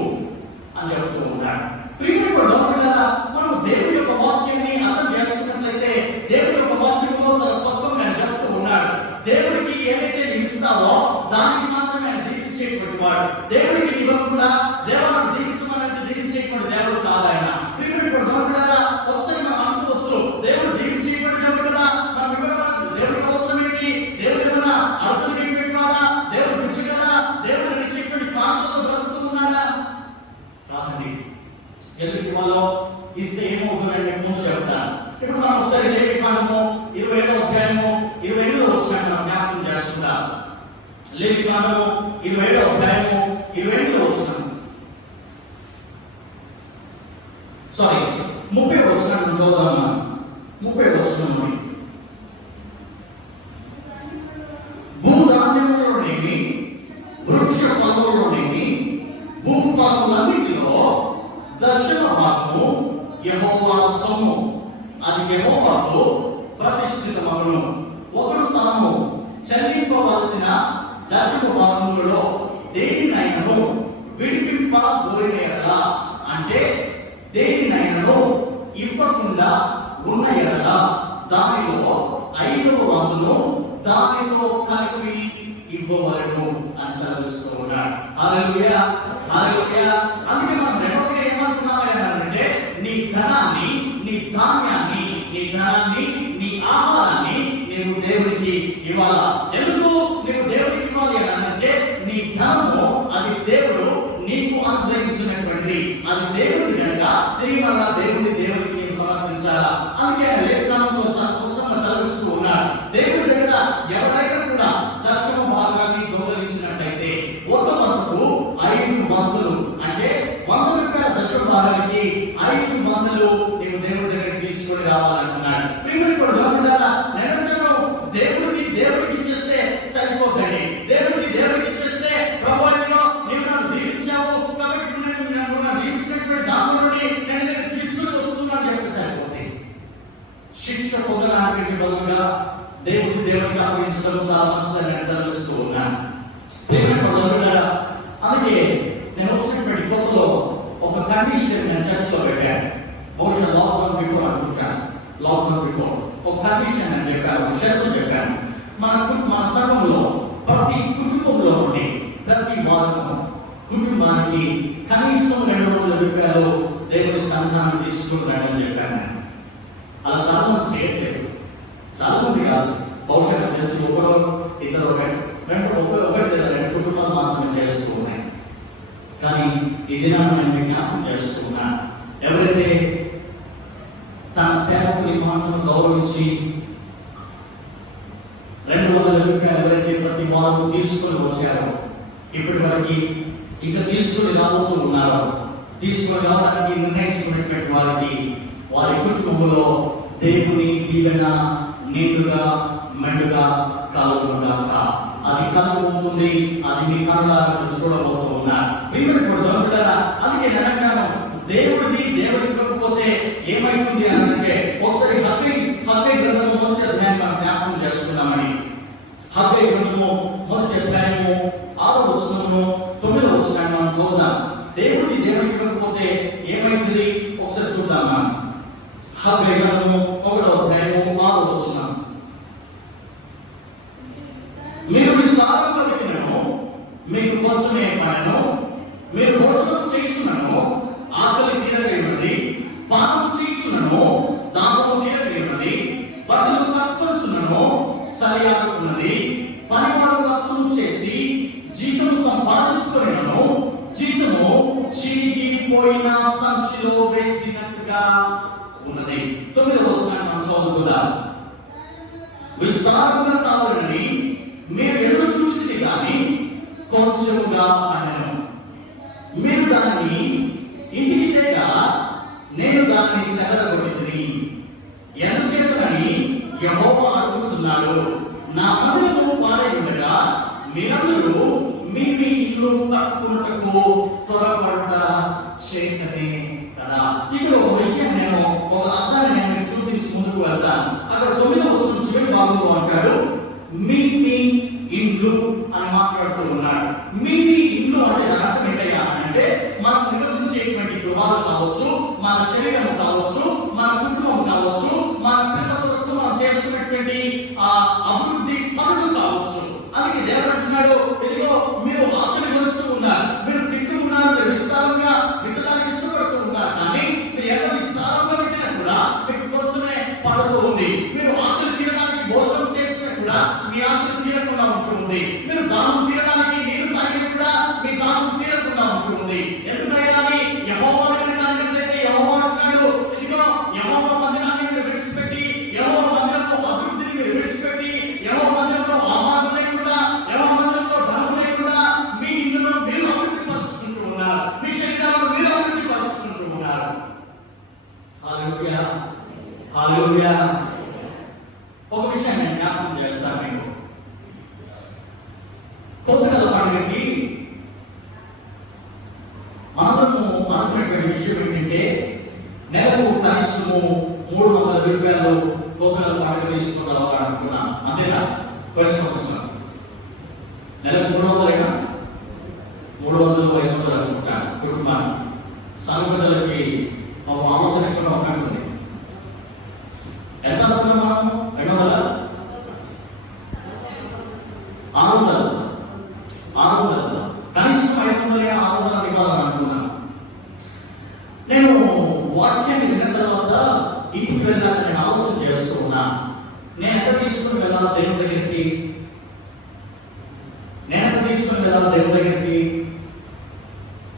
అని చెబుతూ ఉన్నాడు. ప్రియమైన మనం దేవుడి యొక్క వాక్యాన్ని అర్థం చేసుకున్నట్లయితే దేవుడి యొక్క వాక్యంలో చాలా స్పష్టంగా చెప్తూ ఉన్నాడు. దేవుడికి ఏదైతే ఇస్తావో దానికి మాత్రమే ఆయన దీవించేటువంటి వాడు. దేవుడికి ఇవ్వకుండా దేవాలను దీవించమనంటే దీవించేటువంటి దేవుడు కాదు ఆయన. ఒకసారి మనం అనుకోవచ్చు, దేవుడు దీవించేటువంటి దేవుడు కదా, మనం ఇవ్వడం దేవుడికి అవసరం ఏంటి? దేవుడు ఏమన్నా అర్థం ఏంటి కాదా? దేవుడు పిచ్చి కదా? దేవుడు ఇచ్చేటువంటి ప్రాంతంలో బ్రతుకుతూ ఉన్నాడా? కాదండి. ఎందుకు ఇవ్వాలో ఇస్తే ఏమవుతుందంటే ముందు చెప్తాను. ఇప్పుడు మనం ఒకసారి లేవికాండము 27వ అధ్యాయము 28వ వచనాన్ని మనం జ్ఞాపకం చేసుకుందాం. లేవికాండము 27వ అధ్యాయము 28వ వచనం, 30వ వచనాన్ని చదువుదాం. 30వ వచనం, భూధాన్యములోనేమి వృక్ష ఫలములోనేమి భాగములన్నిటిలో దశమ భాగము యెహోవా సొమ్ము, అది యెహోవాకు ప్రతిష్ఠితమగును. ఒకడు తాను చెల్లింపవలసిన దశమ భాగములలో దేనినైనను విడిపింపగోరిన యెడల, అంటే దేనినైనను ఇవ్వకుండా ఉన్న యెడల దానిలో 5/100 దానితో కలిపి ఇవ్వవలెను అని సెలవిస్తూ ఉన్నాడు. హల్లెలూయా, హల్లెలూయా. అందుకే మనం రెండవగా ఏమంటున్నాము అంటే నీ ధనాన్ని, నీ ధాన్యాన్ని, నీ ధనాన్ని, నీ ఆహారాన్ని నీవు దేవుడికి ఇవ్వాలా. ఎందుకు నీవు దేవుడికి ఇవ్వాలి అంటే నీ ధనము అది దేవుడు నీకు అనుగ్రహించినటువంటి, అది దేవుడి కనుక తిరిగి మళ్ళా దేవుడికి నీవు సమర్పించాలా. అందుకే లేఖనంలో చాలా స్పష్టంగా సెలవిస్తూ ఉన్నాడు, దేవుడి దగ్గర ఎవరైనా కూడా దశమ భాగాన్ని దొంగలించినట్లయితే ఒక వంతుకు 5 వంతులు, అంటే 100 రూపాయల దశమ భాగానికి 5 వంతులు నీవు దేవుడి దగ్గరికి తీసుకొని రావాలంటున్నాడు. నిరంతరం దేవుడికి ఇచ్చేస్తే సరిపోతండి. దేవుడికి ఇచ్చేస్తే ప్రభుత్వం నీవు నన్ను దీవించావు కాబట్టి నన్ను దీవించినటువంటి దాని నుండి నేను దగ్గర తీసుకుని వస్తున్నాను చెప్పి సరిపోతుంది. శిక్ష పొందడానికి బదులుగా దేవుడికి అప్పగించడం చాలా మంచిదని చదివిస్తూ ఉన్నాను. అందుకే నేను వచ్చినటువంటి కొత్తలో ఒక కండిషన్ నేను చర్చలో పెట్టాను. బహుశా లాక్డౌన్ బిఫోర్ అనుకుంటాను. లాక్డౌన్ బిఫోర్ ఒక కండిషన్ అని చెప్పాను, ఒక షరతు చెప్పాను. మన సంఘంలో ప్రతి కుటుంబంలో ఉండి ప్రతి వారము కుటుంబానికి కనీసం 200 రూపాయలు దేవుడి సంఘాన్ని తీసుకుంటాడని చెప్పాను. అలా చాలా మంది చేయట్లేదు, చాలా మంది కాదు, బహుశా తెలిసి ఒకరు ఇద్దరు రెండు కుటుంబాలు మాత్రమే చేస్తూ ఉన్నాయి. కానీ ఈ దినాన్ని నేను జ్ఞాపకం చేస్తున్నాను, ఎవరైతే తన సేవకుని మాటను గౌరవించి 200 రూపాయలు ఎవరైతే ప్రతి వారం తీసుకొని వచ్చారో, ఇప్పటి వరకు ఇంకా తీసుకొని రాబోతూ ఉన్నారో, తీసుకొని రావడానికి నిర్ణయించుకున్నటువంటి వారి కుటుంబంలో దేవుని దీవెన నిండుగా మెండుగా కలుగుగాక. అది కలుగుతుంది, అది మీ కళ్ళారా చూడబోతూ ఉన్నారు. అందుకే నిరంకారం దేవుడికి ఇవ్వకపోతే ఏమైతుంది అని అంటే, ఒకసారి హగ్గై గ్రంథము మొదటి అధ్యాయం మనం జ్ఞాపకం చేసుకున్నామని. హగ్గై గ్రంథము మొదటి అధ్యాయము 6వ వచనము 9వ వచనాన్ని మనం చూద్దాం. దేవుడికి ఇవ్వకపోతే ఏమైతుంది ఒకసారి చూద్దామా. హగ్గై గ్రంథము 1వ అధ్యాయము 6వ వచనం. మీరు విస్తారం కలిగినను మీకు కొంచెమే పడను, మీరు భోజనం చేయించున్నాను ఆకలి తీరవేయమని, పానం చేయించున్నాను దాహము తీరవేయమని, బట్టలు కట్టుకొచ్చున్నాను సరియాకున్నది, పనివారు కష్టం చేసి జీతం సంపాదించుకున్నాను, జీతము చిరిగిపోయిన సంచిలో వేసినట్టుగా ఉన్నది. 9వ వచనాన్ని మనం చదువుకుందాం. విస్తారంగా కావాలని మీరు ఎదురు చూసింది కానీ కొంచెముగా అనను, మీరు దాన్ని ఇంటికి తేక నేను దాన్ని చెదరగొట్టిని. ఎందుచేతనని యెహోవా అడుగుతున్నాడు, నా మందిరము పాడై ఉండగా మీరందరూ మీ ఇల్లు కట్టుకున్నటకు త్వరపడ్డ చేయటమే కదా. ఇక్కడ ఒక విషయం నేను ఒక అర్థాన్ని నేను చూపించి ముందుకు వెళ్తాను. అక్కడ 9వ వచనం చివరి భాగంలో అంటాడు, మీ ఇండ్లు అని మాట్లాడుతూ ఉన్నాడు. మీ ఇండ్లు అంటే దాని అర్థం ఏంటయ్యా అంటే, మనం నివసించేటువంటి గృహాలు కావచ్చు, మన శరీరం కావచ్చు, మన కుటుంబం కావచ్చు, మన పిల్లలతో మనం చేస్తున్నటువంటి అభివృద్ధి పనులు కావచ్చు. అందుకే దేవుడు అంటున్నాడు, ఇదిగో మీరు ఆకలి కొలుస్తూ ఉన్నారు, మీరు తింటూ ఉన్నారు, మీరు విస్తారంగా విత్తడానికి ఇష్టపడుతూ ఉన్నారు, కానీ మీరు ఎంత విస్తారంగా విట్టినా కూడా మీకు కొంచెమే పడుతూ ఉంది. మీరు ఆకలి తీరడానికి భోజనం చేసినా కూడా మీ ఆకలి తీరకుండా ఉంటుంది. మీరు దాహం తీరడానికి నీరు తాగినా కూడా మీ దాహం తీరకుండా ఉంటుంది. ఎందుకైనా యెహోవా దగ్గరికి యెహోవా అంటున్నాడు, ఇదిగో యెహోవా మందిరాన్ని మీరు విడిచిపెట్టి, యెహోవా మందిరపు అభివృద్ధిని మీరు విడిచిపెట్టి, యెహోవా మందిరంలో ఆహారం లేకుండా, యెహోవా మందిరంలో ధనం లేకుండా మీ ఇల్లును మీరు అభివృద్ధి పరుచుకుంటూ ఉన్నారు, మీ శరీరాలను మీరు అభివృద్ధి పరుచుకుంటూ ఉన్నారు. హల్లెలూయా, హల్లెలూయా. ఒక విషయం నేను జ్ఞాపకం చేస్తాను మీకు. కొత్త నెల పండుగకి 300, 500 అనుకుంటాను కుటుంబానికి. సంఘటనలకి మా ఆలోచన ఎక్కడ ఉంటుంది. ఎంత అనుకున్నాము? 200, 600 కనీసం 500, 600 ఇవ్వాలని అనుకున్నాను. నేను వాక్యాన్ని విన్న తర్వాత ఇంటికి వెళ్ళాక నేను ఆలోచన చేస్తూ ఉన్నా, నేను ఎంత తీసుకుని వెళ్ళాలి దేవుని దగ్గరికి?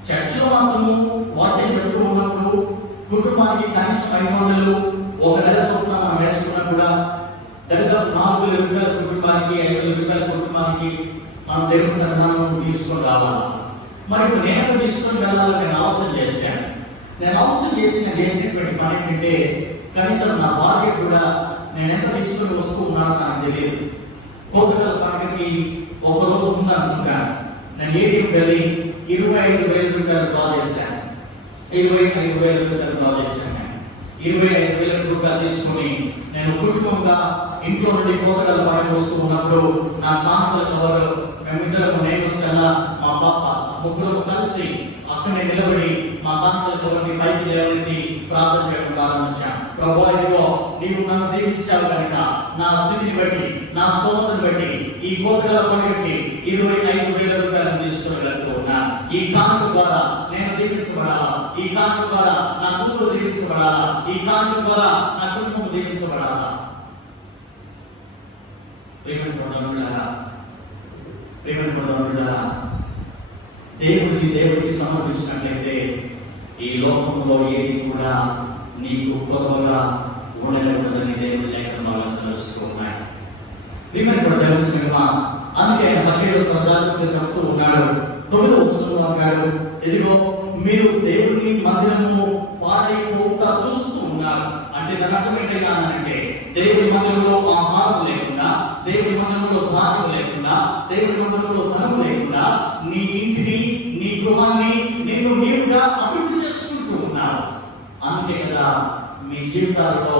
చర్చిలో మాత్రము వాక్యం చెప్తూ ఉన్నప్పుడు కుటుంబానికి కనీసం 500 ఒక నెల చొప్పున మనం వేసుకున్నా కూడా దాదాపు 4,000 రూపాయల కుటుంబానికి, 5,000 రూపాయల కుటుంబానికి మనం దేవుని సన్నిధానం తీసుకొని రావాలి. మరి ఇప్పుడు నేను తీసుకొని వెళ్ళాలని నేను ఆలోచన చేశాను. నేను చేసినటువంటి పని ఏంటంటే, కనీసం నా భార్య కూడా నేను ఎంత తీసుకొని వస్తూ ఉన్నానో నాకు తెలియదు. కోతగల పండుగకి ఒక రోజు ముందు అనుకుంటాను, నేను ఏటీఎం వెళ్ళి 25,000 రూపాయలు డ్రా చేశాను. 25,000 రూపాయలు డ్రా చేశాను. 25,000 రూపాయలు తీసుకుని నేను కుటుంబంగా ఇంట్లో నుండి కోతగల పండుగ వస్తూ ఉన్నప్పుడు నా కానుకల కవర్ మేమిద్దరం, నేను స్టెల్లా, మా పాప ముగ్గురు కలిసి అక్కడే నిలబడి మా కానుకల కవర్ని పైకి లేవనెత్తి ప్రార్థన చేయడం ప్రారంభించాం. ప్రభువా, ఇదిగో నీవు నన్ను దీవించావు కనుక నా స్థితిని బట్టి, నా స్తోమతను బట్టి ఈ కోతగల పండుగకి 25,000 రూపాయలు తీసుకుని వెళ్తూ ఉన్నా. ఈ కానుక ద్వారా నేను దీవించబడాలా, ఈ కానుక ద్వారా నా కూతురు దీవించబడాలా, ఈ కానుక ద్వారా నా కుటుంబం దీవించబడాలా. దేవుడికి సమర్పించినట్లయితే ఈ లోకంలో ఏది కూడా నీకు కొత్తగా ఉండనివ్వదని దేవుడి లేఖనాలు సెలవిస్తూ ఉన్నాయి. దేవుని సినిమా అందుకే ఆయన 17వ చెప్తూ ఉన్నాడు. 9వ వచనంలో అన్నాడు, ఇదిగో మీరు దేవుని మందిరము పాడైపోతా చూస్తూ ఉన్నారు. అంటే దాని అర్థం ఏంటంటే, దేవుని మందిరంలో ఆహారం లేకుండా, దేవుని మందిరంలో దానం లేకుండా, దేవుని మందిరంలో ధనం లేకుండా నీ ఇంటిని, నీ గృహాన్ని నేను నీవుగా అభివృద్ధి చేసుకుంటూ ఉన్నావు. అందుకే కదా మీ జీవితాల్లో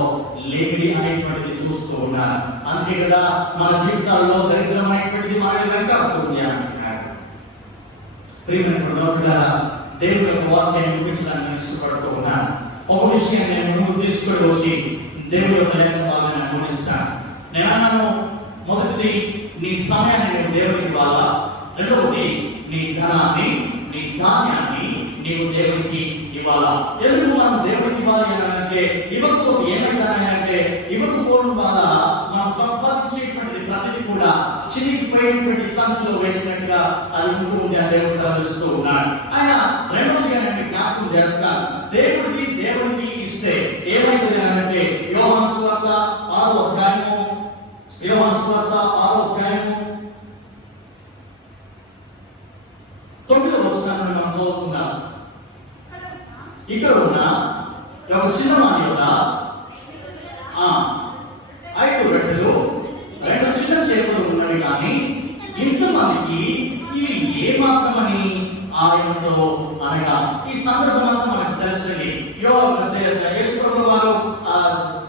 లేమిడి అనేటువంటిది చూస్తూ ఉన్నారు. అందుకే కదా మన జీవితాల్లో దరిద్రం అనేటువంటిది మనల్ని వెంటాడుతుంది అంటున్నాడు. ప్రియమైన దేవుని యొక్క వాక్యాన్ని ముగించడానికి ఇష్టపడుతూ ఉన్నాను. ఒక విషయాన్ని నేను ముందు తీసుకొని వచ్చి దేవుని యొక్క లేఖనాలను నేను ముగిస్తాను. నేను మొదటిది, నీ సమయాన్ని నేను దేవునికి ఇవ్వాలా. రెండవది, నీ ధనాన్ని, నీ ధాన్యాన్ని నీవు దేవునికి ఇవ్వాలా. ఎందుకు మనం దేవునికి ఇవ్వాలి అని అంటే, ఇవ్వకపోతే ఏమైందని అంటే, ఇవ్వకపోవడం వల్ల మనం సంపాదించేటువంటి ప్రతిదీ కూడా చిరిగిపోయినటువంటి సంచులో వేసినట్టుగా అది ఉంటుంది అని దేవుడు సెలవిస్తూ ఉన్నాడు. ఆయన రెండవదిగా నేను జ్ఞాపకం చేస్తాను, దేవునికి ఇస్తే ఏమైంది అని అంటే, యోహాను సువార్త 6వ అధ్యాయము 9వ వచనాన్ని మనం చదువుకుందాం. ఇక్కడ ఉన్న ఒక చిన్న మాట యొక్క 5 రొట్టెలు 2 చిన్న చేపలు ఉన్నవి, కానీ ఇంతమందికి ఇవి ఏ మాత్రమని ఆయనతో అనగా, ఈ సందర్భం అంతా మనకు తెలుస్తుంది. యేసు ప్రభువు వారు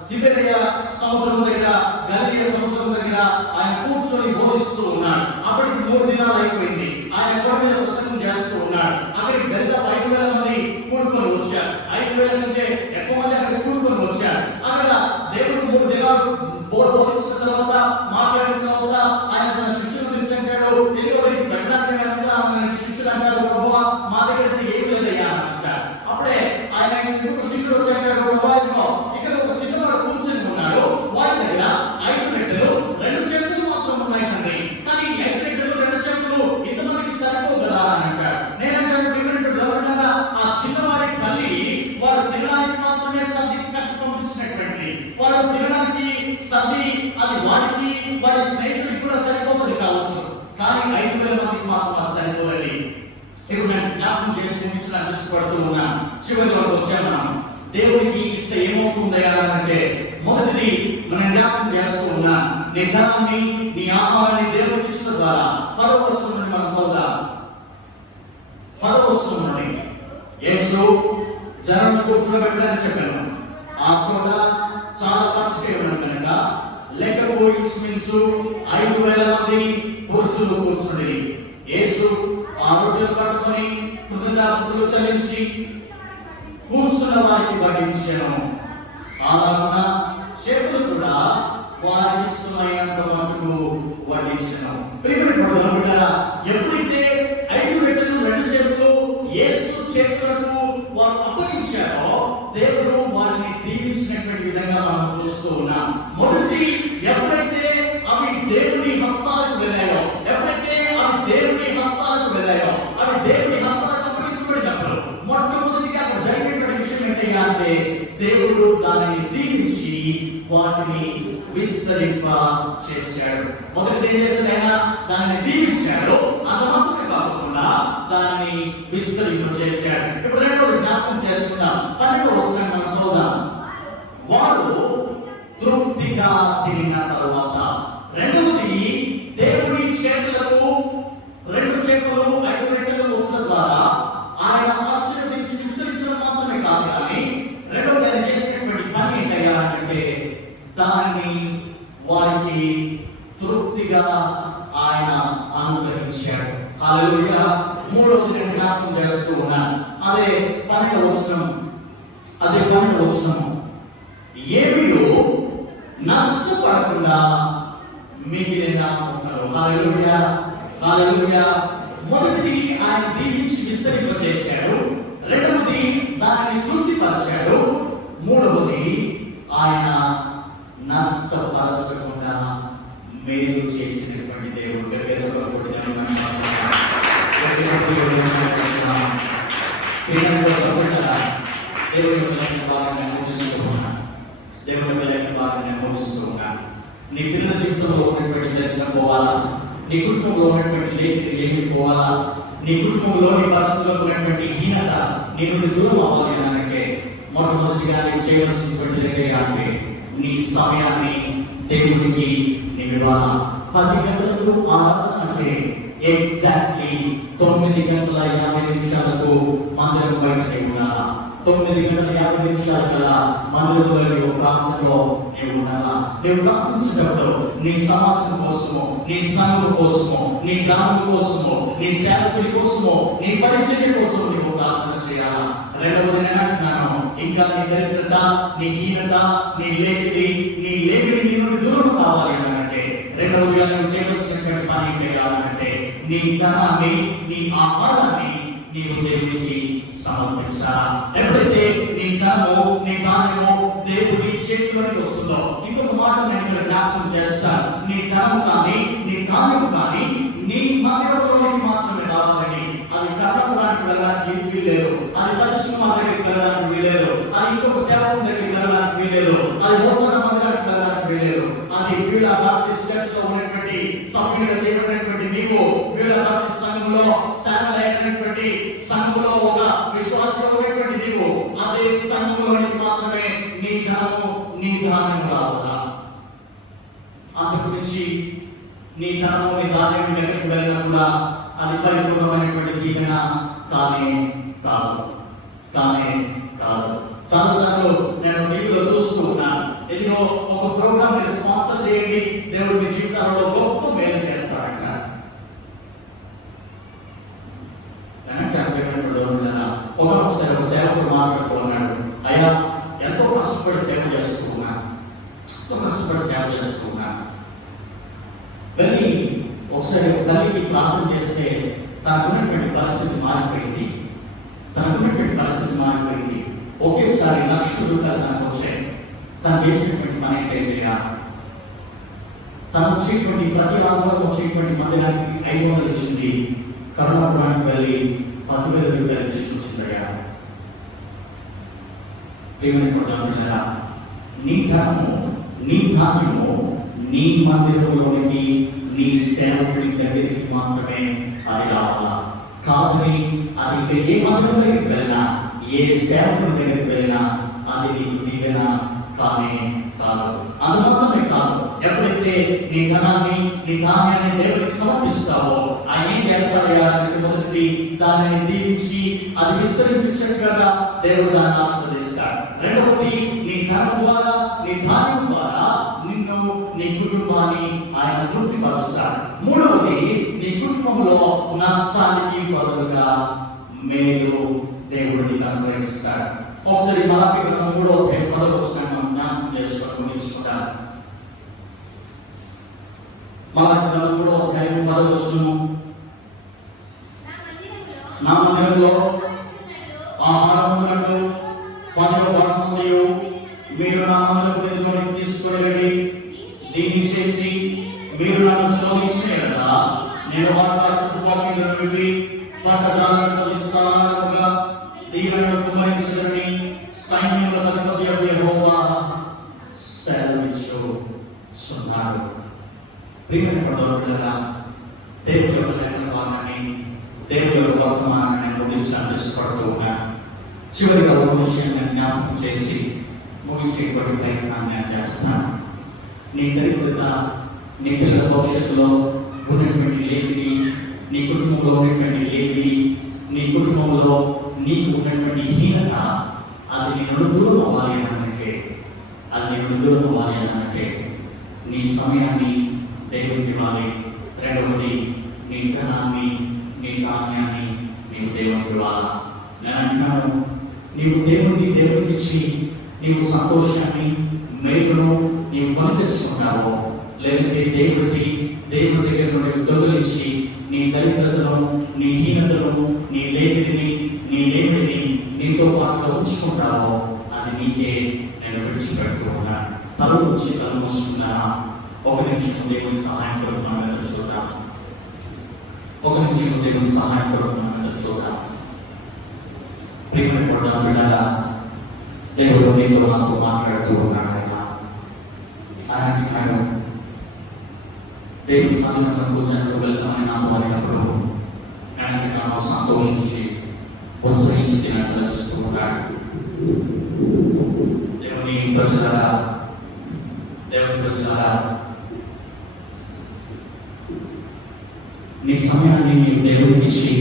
తిబెరియ సముద్రం దగ్గర, గలిలయ సముద్రం దగ్గర ఆయన కూర్చొని బోధిస్తూ ఉన్నాడు. అప్పటికి 3 దినాలు అయిపోయింది. ఆయన కొండ మీద ప్రసంగం చేస్తూ ఉన్నాడు. అక్కడికి దాదాపు 5,000 మంది కూడుకొని వచ్చారు. 5,000 కంటే ఎక్కువ మంది అక్కడ కూడుకొని వచ్చారు. అక్కడ దేవుడు 3 దినాలు బోధించిన తర్వాత, మాట్లాడిన తర్వాత ఆయన తన శిష్యులను పిలిచి అంటాడు, ఇదిగో వీరికి పెట్టడానికి శిష్యులు అంటాడు, ప్రభువా మా దగ్గర ఏం లేదయ్యా అంటారు. అప్పుడే ఆయన ఇంకొక శిష్యుడు వచ్చి అంటాడు, ప్రభువా ఇదిగో ఇక్కడ ఒక చిన్నవాడు కూర్చొని ఉన్నాడు, వారి దగ్గర 5 రొట్టెలు 2 చేపలు మాత్రం ఉన్నాయి తండ్రి, కానీ 5 రొట్టెలు 2 చేపలు ఇంతమందికి సరిపోగలరా అని అంటాడు. నేనంటాను, ఆ చిన్నవాడి తల్లి వారు తినడానికి మాత్రమే సర్ది కట్టి పంపించినటువంటి, వారు తినడానికి సర్ది అది వారికి వారి స్నేహితుడికి కూడా సరిపోతుంది కావచ్చు, కానీ 5,000 మందికి మాత్రం అది సరిపోదండి. ఇప్పుడు నేను జ్ఞాపకం చేసి ముగించడానికి ఇష్టపడుతూ ఉన్నా. చివరి వరకు వచ్చాము. దేవుడికి ఇస్తే ఏమవుతుంది అంటే, మొదటిది మనం జ్ఞాపకం చేస్తూ ఉన్నా, నీ ధనాన్ని, నీ ఆహారాన్ని దేవుడికి ఇచ్చడం ద్వారా 10వ వచనం నుండి మనం చదువుదాం. 10వ వచనం నుండి, యేసు జనాలను కూర్చోబెట్టడానికి చెప్పాను. ఆ చోట చాలా పచ్చిక ఉన్నాడు కనుక లెక్కకు ఇంచుమించు 5,000 మంది పురుషులు కూర్చుండి, యేసు ఆ రొట్టెలు పట్టుకొని కృతజ్ఞతాస్తుతులు చెల్లించి కూర్చున్న వారికి వడ్డించెను. అలాగున చేతులు కూడా వారికి ఇష్టమైనంత మటుకు వడ్డించెను. ఎప్పుడైతే 5 రొట్టెలు 2 చేతులు యేసు చేతులకు వారు అప్పగించారో దేవుడు వారిని దీవించినటువంటి విధంగా మనం చూస్తూ ఉన్నాం. మొదటిది, ఎప్పుడైతే అవి దేవుని హస్తాలకు వెళ్ళాయో, ఎప్పుడైతే అవి దేవుని హస్తాలకు వెళ్ళాయో, అవి దేవుని హస్తాలకు అప్పగించబడినప్పుడు మొట్టమొదటిగా జరిగినటువంటి విషయం ఏంటంటే దేవుడు దానిని దీవించి వాటిని విస్తరింప చేశాడు. మొదటిది ఏం చేశాడు? ఆయన దాన్ని దీవించాడు. అంత మాత్రమే కాకుండా దాన్ని విస్తరింప చేశాడు. ఇప్పుడు రెండోది జ్ఞాపకం చేసుకుందాం. 12వ వచనం మనం చదువుదాం. వారు తృప్తిగా తినిన తరువాత, రెండవది దేవుని చేతులకు 2 చేతులు 5 రొట్టెలు వచ్చిన ద్వారా ఆయన ఆశీర్వదించి విస్తరించడం మాత్రమే కాదు, కానీ రెండవది ఆయన చేసినటువంటి పని ఏంటంటే దాన్ని వారికి తృప్తిగా ఆయన అనుగ్రహించాడు. హల్లెలూయా. మూడవది నేను జ్ఞాపకం చేస్తూ ఉన్నాను. అదే 12వ వచనం. ఏమీయో నష్టపడకుండా మిగిలిన ముక్కలు. హల్లెలూయా, హల్లెలూయా. మొదటిది ఆయన దీవించి విస్తరింప చేశాడు. రెండవది దాన్ని తృప్తిపరిచాడు. మూడవది ఆయన నష్టపరచకుండా మేలు చేసినటువంటి దేవుడు. నీ పిల్లల జీవితంలో ఉన్నటువంటి దరిద్రం పోవాలా, నీ కుటుంబంలో ఉన్నటువంటి లేమి పోవాలా, నీ కుటుంబంలోని పరిస్థితుల్లో ఉన్నటువంటి హీనత నీ నుండి దూరం అవ్వాలి అంటే మొట్టమొదటిగా నేను చేయవలసినటువంటి అంటే నీ సమయాన్ని దేవుడికి నీవు ఇవ్వాలా. 10 గంటలకు ఆరాధన అంటే ఎగ్జాక్ట్లీ 9:50 మందిరం బయట ఉండాలా. 9:50 కల్లా మందిరంలో ప్రాంతంలో నీవు ఉండాలా. నీవు ప్రార్థించేటప్పుడు నీ సమాజం కోసమో, నీ సంఘం కోసమో, నీ గ్రామం కోసమో, నీ సేవకుల కోసమో, నీ పరిచర్య కోసం నీవు ప్రార్థన చేయాలా. రెండవది నేను అంటున్నాను, ఇంకా నీ దరిద్రత, నీ హీనత, నీ లేమిడి నీ నుండి దూరం కావాలి అంటే రెండవదిగా నువ్వు చేయవలసినటువంటి పని చేయాలంటే నీ ధనాన్ని, నీ ఆహారాన్ని నీవు దేవునికి సమర్పించాలా. ఎప్పుడైతే నీ ధనము, నీ ధాన్యము దేవుడి చేతిలోకి వస్తుందో, ఇంకొక మాట నేను జ్ఞాపకం చేస్తాను. నీ ధనము కానీ, నీ ధాన్యము కానీ నీ మందిరంలోనికి మాత్రమే రావాలని. అది కర్ణపురానికి వెళ్ళడానికి వీల్లేదు, అది సత్యసింహ దగ్గరికి వెళ్ళడానికి వీల్లేదు, అది ఇంకొక సేవకుని దగ్గరికి వెళ్ళడానికి వీల్లేదు, అది మోసన మందిరానికి వెళ్ళడానికి వీల్లేదు. అది వీళ్ళ బాప్టిస్ట్ చర్చ్ లో ఉన్నటువంటి సభ్యులుగా చేయబడినటువంటి నీవు, వీళ్ళ బాప్టిస్ట్ సంఘంలో సేవలైనటువంటి సంఘంలో ఒక విశ్వాసంలో ఉన్నటువంటి నీవు, అదే సంఘంలోనికి మాత్రమే నీ ధనము, నీ ధాన్యం రావాలా. అంతకు మించి నీ ధనము, నీ ధాన్యం ఎక్కడికి వెళ్ళినా కూడా అది పరిపూర్ణమైనటువంటి దీవెన కానే కాదు. చాలాసార్లు నేను టీవీలో చూస్తూ ఉన్నాను, ఏదో ఒక ప్రోగ్రామ్ మీరు స్పాన్సర్ చేయండి, దేవుడు మీ జీవితాలలో గొప్ప మేలు చేస్తాడంట. ఒకసారి ఒక సేవకుడు మాట్లాడుతూ ఉన్నాడు, అయ్యా ఎంతో కష్టపడి సేవ చేస్తూ ఉన్నాను. కానీ ఒకసారి ఒక తల్లికి ప్రార్థన చేస్తే తనకున్నటువంటి పరిస్థితి మారిపోయింది. ఒకేసారి ₹1,00,000 తనకు వచ్చాయి. తను చేసినటువంటి పని ఏంటంటే, తను వచ్చేటువంటి ప్రతి ఆదివారం వచ్చేటువంటి మందిరానికి 500 ఇచ్చింది. కరుణాపురానికి వెళ్ళి ₹10,000 ఇచ్చేసి వచ్చిందయ్యా. ప్రేమనుకుంటారా, నీ ధనము, నీ ధాన్యము నీ మందిరంలోనికి, నీ సేవకుడి దగ్గరికి మాత్రమే అది రావాలా. కాదని అది ఏ మందిరం దగ్గరికి వెళ్ళినా, ఏ సేవకుడి దగ్గరికి వెళ్ళినా అది నీకు దీవెన కానే కాదు. అది మాత్రమే కాదు, ఎప్పుడైతే నీ ధనాన్ని, నీ ధాన్యాన్ని దేవుడికి సమర్పిస్తావో ఆయన ఏం చేస్తాడయ్యా అంటే, మొదటి దానిని దీవించి అది విస్తరించేట్టుగా దేవుడు దాన్ని ఆశీర్వదిస్తాడు. రెండవది నీ ధనం ద్వారా, నీ ధాన్యం ద్వారా నిన్ను, నీ కుటుంబాన్ని ఆయన తృప్తిపరుస్తాడు. మూడవది నీ కుటుంబంలో నష్టానికి బదులుగా మేలు దేవుడు నీకు అనుగ్రహిస్తాడు. ఒకసారి మలాకి గ్రంథం 3:10 మనం జ్ఞాపకం చేసుకొని ముగించుకుంటాం. మలాకి గ్రంథం 3:10 నా మందిరంలో ఆహారం ఉన్నట్టు 10వ భాగములో మీరు నా మందిరములోకి తీసుకువెళ్ళండి. దీన్ని చేసి మీరు నన్ను శోధించిన యెడల నేను ఆకాశపు వాకిళ్లను విప్పి పట్టణాలను విస్తారముగా దీవెనలు కుమ్మరించుటని సైన్యముల అధిపతి యెహోవా సెలవిచ్చుచున్నాడు. ప్రియమైన సహోదరులారా, దేవుని యొక్క లేఖనాన్ని, దేవుని యొక్క వర్తమానాన్ని ముగించడానికి ఇష్టపడుతూ ఉన్నాను. చివరిగా ఒక విషయాన్ని జ్ఞాపకం చేసి ముగించేటువంటి ప్రయత్నాన్ని నేను చేస్తున్నాను. నీ దరిద్రత, నీ పిల్లల భవిష్యత్తులో ఉన్నటువంటి లేమిని, నీ కుటుంబంలో ఉన్నటువంటి లేమి, నీ కుటుంబంలో నీకు ఉన్నటువంటి హీనత, అది నిన్ను దూరం అవ్వాలి అనంటే, నీ సమయాన్ని దేవునికి ఇవ్వాలి. రెండవది, నీ ధనాన్ని, నీ ధాన్యాన్ని నీవు దేవునికి ఇవ్వాలి. నేను అంటున్నాను, నీవు దేవునికి ఇచ్చి నీవు సంతోషాన్ని, మేలును నీవు కొని తెచ్చుకుంటావో, లేదంటే దేవుడి దగ్గర నుండి దొంగలించి నీ దరిద్రతను, నీ హీనతను, నీ లేమిని నీతో పాటుగా ఉంచుకుంటావో, అది నీకే నేను విడిచిపెడుతూ ఉన్నాను. తల నుంచి తల మూసుకున్నారా? ఒక నిమిషం దేవుని సహాయం కోరుకున్నాను చూద్దాం. చూద్దాం. ప్రియమైన బిడ్డలారా, దేవుడు నీతో నాతో మాట్లాడుతూ ఉన్నాడు. ఆయన అంటున్నాడు, దేవుడి మందిరంలో జనులు వెళ్తామని నాతో అడిగినప్పుడు ఆయన నాతో సంతోషించి ఉత్సహించి తినచలిస్తూ ఉన్నాడు. దేవుని ప్రజలారా, నీ సమయాన్ని నీవు దేవుడికి ఇచ్చి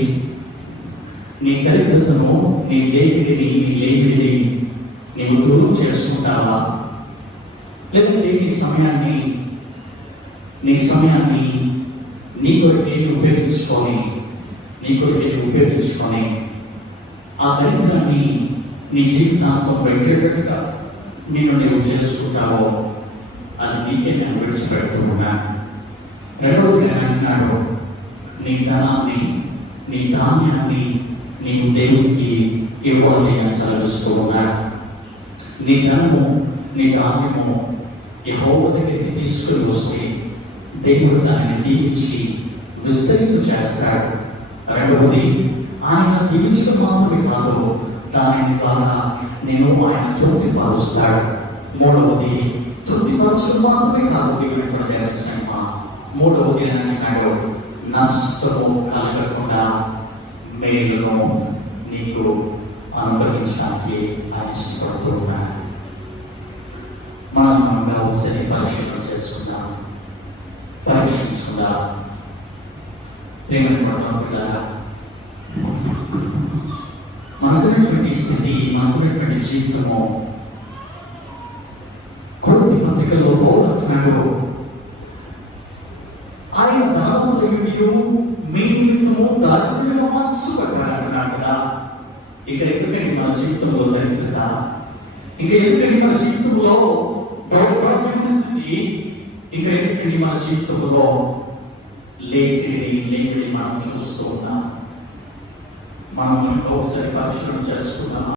నీ దరిద్రతను, నీ లేమిని నీవు దూరం చేసుకుంటావా? లేదంటే నీ సమయాన్ని నీ కొరకే ఉపయోగించుకొని ఆ దరిద్రాన్ని నీ జీవితాంతం పెట్టేటట్టుగా నీవు చేసుకుంటావో, అది నీకే నేను విడిచిపెడుతూ ఉన్నాను. రెండవది నేను అంటున్నాడు, నీ ధనాన్ని, నీ ధాన్యాన్ని నీవు దేవునికి ఇవ్వాలి అని సెలవిస్తూ ఉన్నాడు. నీ ధనము, నీ ధాన్యము యెహోవా దగ్గరికి తీసుకుని వస్తే దేవుడు దానిని దీవించి విస్తరింపు చేస్తాడు. రెండవది, ఆయన దీవించడం మాత్రమే కాదు, దాని ద్వారా నేను ఆయన తృప్తిపరుస్తాడు. మూడవది, తృప్తిపరచడం మాత్రమే కాదు, మూడవది అంటున్నాడు, నష్టము కలగకుండా మేలును నీకు అనుభవించడానికి ఆయన ఇష్టపడుతూ ఉన్నాడు. మనగా ఒకసారి పరీక్షించుకుందాం. మనకున్నటువంటి స్థితి, మనకున్నటువంటి జీవితము కొరింథీ పత్రికలో పౌలు అంటున్నాడు, ఆయన ధనవంతుడయ్యుండియు మీ నిమిత్తము దారిద్ర్యము మనస్సు పట్టాలంటున్నాడు కదా. ఇక ఎందుకండి మన జీవితంలో దరిద్రత, ఇక ఎందుకండి మన జీవితంలో దౌర్భాగ్యమైన స్థితి, ఇక ఎందుకండి మన జీవితంలో లేమిని మనం చూస్తూ ఉన్నాం. మనం ఒకసారి పరిశీలన చేసుకున్నాం.